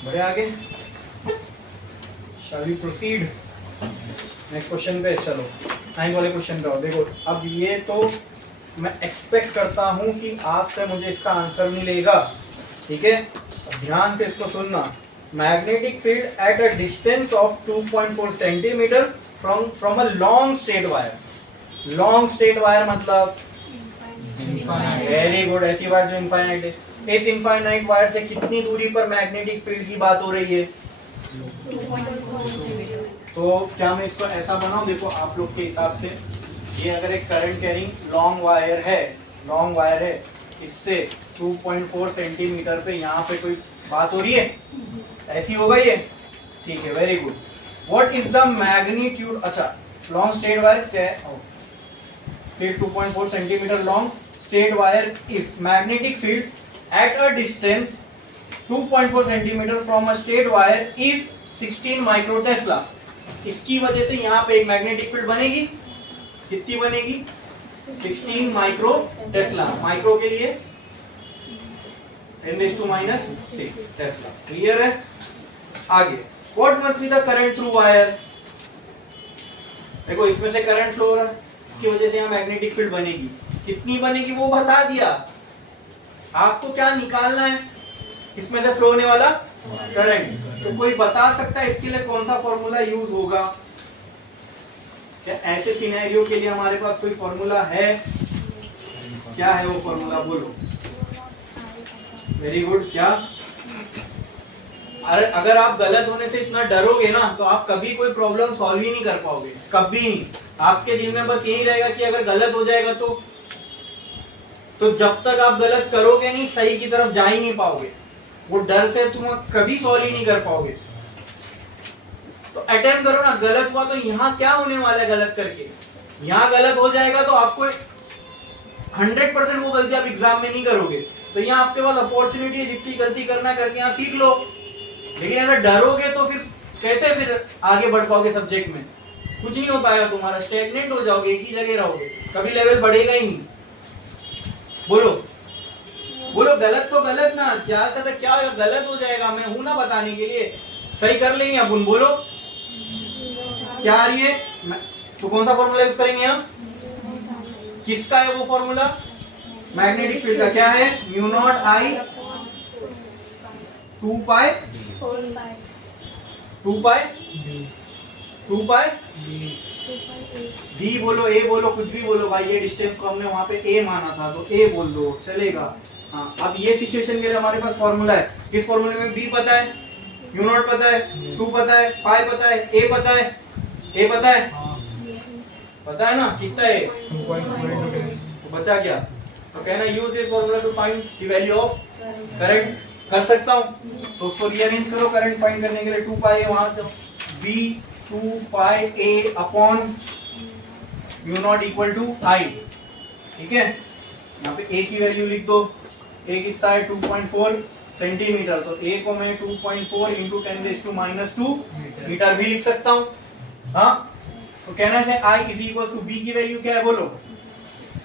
बढ़े आगे, shall we proceed next question पे। चलो 9 वाले क्वेश्चन पे आओ। देखो अब ये तो मैं एक्सपेक्ट करता हूं कि आपसे मुझे इसका आंसर मिलेगा। ठीक है, अब ध्यान से इसको सुनना। Magnetic field at a distance of 2.4 centimetre from a long straight wire. Long straight wire मतलब वेरी गुड, ऐसी बात जो इनफाइनाइट है। इस इनफाइनाइट वायर से कितनी दूरी पर मैग्नेटिक फील्ड की बात हो रही है? 2.4 तो क्या मैं इसको ऐसा बनाऊं? देखो आप लोग के हिसाब से ये अगर एक करंट कैरिंग लॉन्ग वायर है, इससे 2.4 सेंटीमीटर पे यहाँ पे कोई बात हो रही है, ऐसी होगा ये। ठीक है, very good. What is the magnitude? अच्छा, लॉन्ग स्ट्रेट वायर क्या है? Field 2.4 centimetre long straight wire is magnetic field at a distance 2.4 centimeter from a straight wire is 16 micro tesla। इसकी वजह से यहाँ पे एक मैग्नेटिक फील्ड बनेगी। कितनी बनेगी? 16 माइक्रो टेस्ला। माइक्रो के लिए 10⁻⁻⁶ टेस्ला। क्लियर है? आगे, what must be the current through wire? देखो इसमें से करंट फ्लो हो रहा है, इसकी वजह से यहाँ मैग्नेटिक फील्ड बनेगी। कितनी बनेगी वो बता दिया। आपको क्या निकालना है? इसमें से फ्लो होने वाला करंट। तो कोई बता सकता है इसके लिए कौन सा फॉर्मूला यूज होगा? क्या ऐसे सिनेरियो के लिए हमारे पास कोई फॉर्मूला है? क्या है वो फॉर्मूला, बोलो। Very good. क्या? अरे अगर आप गलत होने से इतना डरोगे ना तो आप कभी कोई प्रॉब्लम सॉल्व ही नहीं कर पाओगे, कभी नहीं। आपके दिल में बस यही रहेगा कि अगर गलत हो जाएगा तो जब तक आप गलत करोगे नहीं, सही की तरफ जा ही नहीं पाओगे। वो डर से तुम कभी सॉल्व ही नहीं कर पाओगे। तो अटेम्प्ट करो ना। गलत हुआ तो यहाँ क्या होने वाला है? गलत करके यहाँ गलत हो जाएगा तो आपको 100% वो गलती आप एग्जाम में नहीं करोगे। तो यहाँ आपके पास अपॉर्चुनिटी है, जितनी गलती करना है करके यहाँ सीख लो। लेकिन अगर डरोगे तो फिर कैसे फिर आगे बढ़ पाओगे सब्जेक्ट में? कुछ नहीं हो पाएगा तुम्हारा, स्टैग्नेंट हो जाओगे, एक ही जगह रहोगे, कभी लेवल बढ़ेगा ही नहीं। बोलो बोलो, गलत तो गलत ना, क्या सा क्या गलत हो जाएगा, मैं हूं ना बताने के लिए। सही कर लेंगे अपन। बोलो क्या आ रही है? तो कौन सा फॉर्मूला यूज करेंगे हम? किसका है वो फॉर्मूला? मैग्नेटिक फील्ड का। क्या है? म्यू नॉट आई 2 पाई बी बोलो, ए बोलो, कुछ भी बोलो भाई। ये डिस्टेंस को हमने वहां पे ए माना था तो ए बोल दो, चलेगा। हाँ, अब ये सिचुएशन के लिए हमारे पास फॉर्मूला है। इस फॉर्मूले में बी पता है, म्यू नॉट पता है, 2 पता है, पाई पता है, ए पता है। ए पता है? पता है ना कितना है? 2.4। तो बचा क्या? तो कहना use this formula to find the value of current. कर सकता हूं तो उसको रीअरेंज करो। करंट फाइंड करने के लिए 2 पाई वहां तो B 2 pi A upon mu naught equal to I. ठीक है, यहाँ पे ए की वैल्यू लिख दो। ए कितना है? 2.4 सेंटीमीटर। तो ए को मैं 2.4 इंटू 10⁻² मीटर भी लिख सकता हूँ। हाँ, तो कहना है आई इज इक्वल टू बी की वैल्यू क्या है? बोलो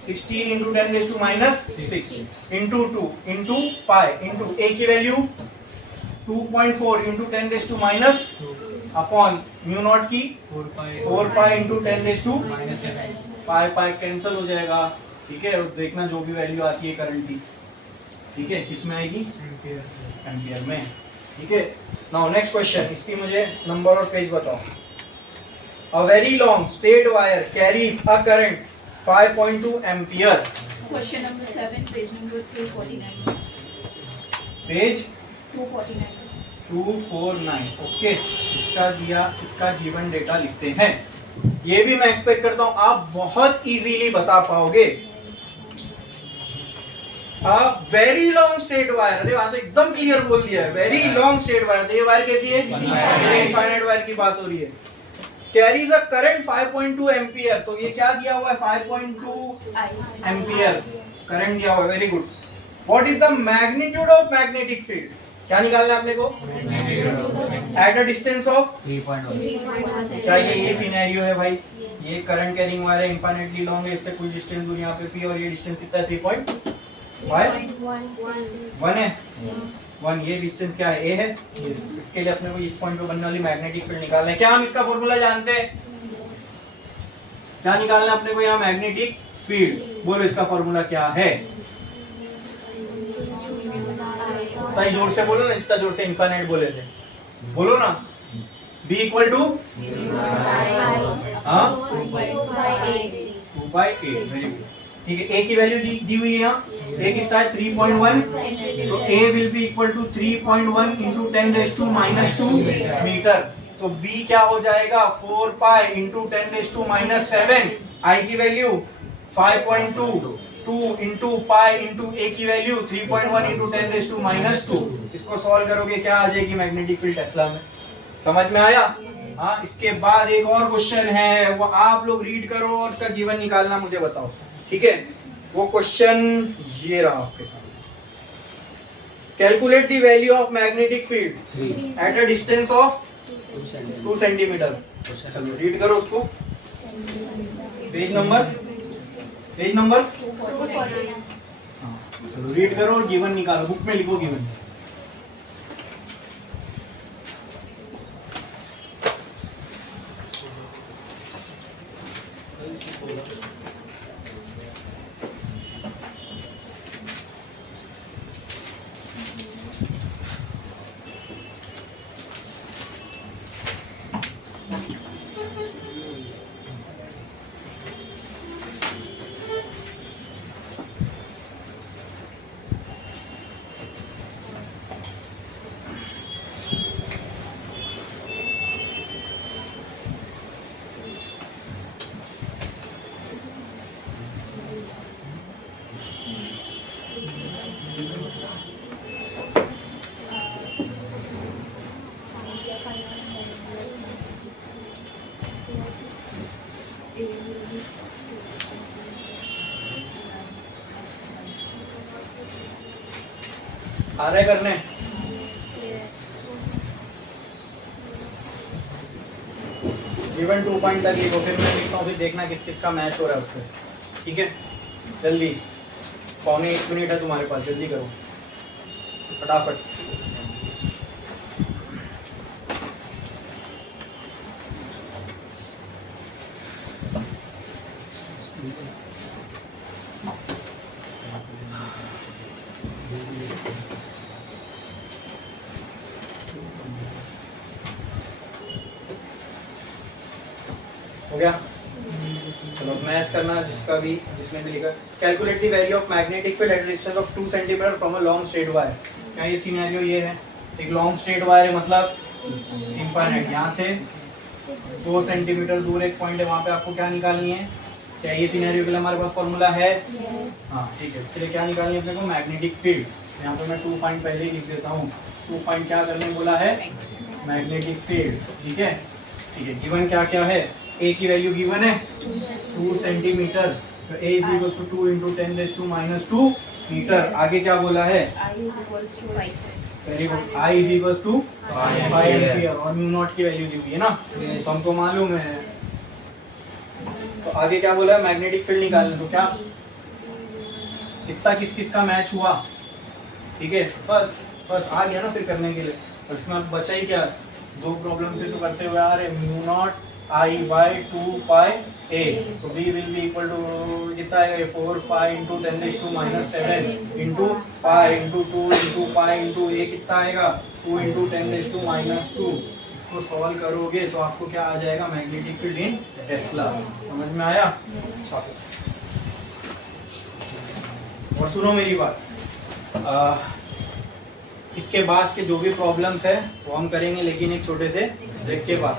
16 into 10 raised to minus 6 into 2 into pi into a की value 2.4 into 10 raised to minus upon mu naught की 4 pi into 10 raised to pi pi cancel हो जाएगा, ठीक है। और देखना जो भी वैल्यू आती है करंट की, ठीक है, किसमें आएगी, एम्पियर में, ठीक है। नाउ नेक्स्ट क्वेश्चन, इसकी मुझे नंबर और पेज बताओ। A very long straight wire carries a current 5.2 ampere. Question number 7, page number 249. Page 249. 249, okay. इसका दिया, इसका गिवन डेटा लिखते हैं। ये भी मैं एक्सपेक्ट करता हूं आप बहुत इजीली बता पाओगे। वेरी लॉन्ग स्ट्रेट वायर, अरे वहां तो एकदम क्लियर बोल दिया है, वेरी लॉन्ग स्ट्रेट वायर। तो ये वायर कैसी है, इनफाइनाइट वायर की बात हो रही है। कैरीज अ करंट 5.2 एम्पियर, तो ये क्या दिया हुआ है, 5.2 एम्पियर करंट दिया हुआ है, very good. What is the magnitude of magnetic field, क्या निकालना है अपने को, एट अ डिस्टेंस ऑफ 3.1। क्या ये सिनेरियो है भाई, ये करंट कैरिंग वायर है, इनफाइनाइटली लॉन्ग है, इससे कुछ डिस्टेंस दूर यहाँ पे पी, और ये डिस्टेंस कितना है 3.5 1 है 1। ये डिस्टेंस क्या है, ए है। इसके लिए अपने को इस पॉइंट पे बनने वाली मैग्नेटिक फील्ड निकालना है। क्या हम इसका फॉर्मूला जानते हैं, क्या निकालना है अपने को यहाँ, मैग्नेटिक फील्ड। बोलो इसका फॉर्मूला क्या है, इतना जोर से बोलो ना, इतना जोर से इनफाइनाइट बोले थे, बोलो ना। B equal to 2/8, very good, ठीक है। A की वैल्यू दी हुई है यहाँ, A कितना है 3.1, तो A will be equal to 3.1 into 10 raise to minus 2 metre. तो B क्या हो जाएगा, 4 pi into 10 raise to minus 7। I की value 5.2, 2 into pi into A की value 3.1 into 10 raise to minus 2। इसको सॉल्व करोगे क्या आ जाएगी मैग्नेटिक फील्ड टेस्ला में, समझ में आया। हाँ, इसके बाद एक और क्वेश्चन है, वो आप लोग रीड करो और उसका गिवन निकालना मुझे बताओ, ठीक है। वो क्वेश्चन ये रहा आपके सामने, calculate the value of magnetic field at a distance of 2 centimetre. चलो रीड करो उसको, पेज नंबर 249. हाँ, चलो रीड करो और गिवन निकालो, बुक में लिखो गिवन। आ रहे करने, गिवन 2 पॉइंट तक लिखो, फिर मैं लिखता हूँ, फिर देखना किस किस का मैच हो रहा है उससे, ठीक है। जल्दी, 1.25 मिनट है तुम्हारे पास, जल्दी करो फटाफट। हो गया, चलो मैच करना जिसका भी, जिसमें भी लिखा calculate the value of magnetic field at a distance of 2 centimetre from a long straight wire. क्या ये सिनेरियो ये है, एक लॉन्ग स्ट्रेट वायर है, मतलब इनफाइनाइट, यहाँ से 2 सेंटीमीटर दूर एक पॉइंट है, वहां पे आपको क्या निकालनी है। क्या ये सिनेरियो के लिए हमारे पास फॉर्मूला है, हाँ ठीक है। इसके लिए क्या निकालनी है अपने को, मैग्नेटिक फील्ड। यहाँ पे मैं 2 पॉइंट पहले ही लिख देता हूँ, 2 पॉइंट क्या करने बोला है, मैग्नेटिक फील्ड, ठीक है। ठीक है, गिवन क्या क्या है, ए की वैल्यू गिवन है 2 सेंटीमीटर, तो A is equal to 2 into 10 raise to minus 2 metre. आगे क्या बोला है, very good, I is equal to 5 ampere, और म्यू नॉट की वैल्यू दी हुई है ना, तो हमको मालूम है। तो आगे क्या बोला है, मैग्नेटिक फील्ड निकालने, तो क्या कितना किस किस का मैच हुआ, ठीक है। बस बस आ गया ना फिर करने के लिए। और इसमें अब बचा ही क्या, दो प्रॉब्लम से तो करते हुए आ रहे, mu naught I by 2 pi A, तो B will be equal to कितना आएगा, 4 pi into 10⁻⁻7 into 5 into 2 into pi into A कितना आएगा 2 इंटू 10⁻²। इसको सॉल्व करोगे तो आपको क्या आ जाएगा, मैग्नेटिक फील्ड इन टेस्ला। समझ में आया? अच्छा, और सुनो मेरी बात, इसके बाद के जो भी प्रॉब्लम्स है वो हम करेंगे, लेकिन एक छोटे से ब्रेक के बाद।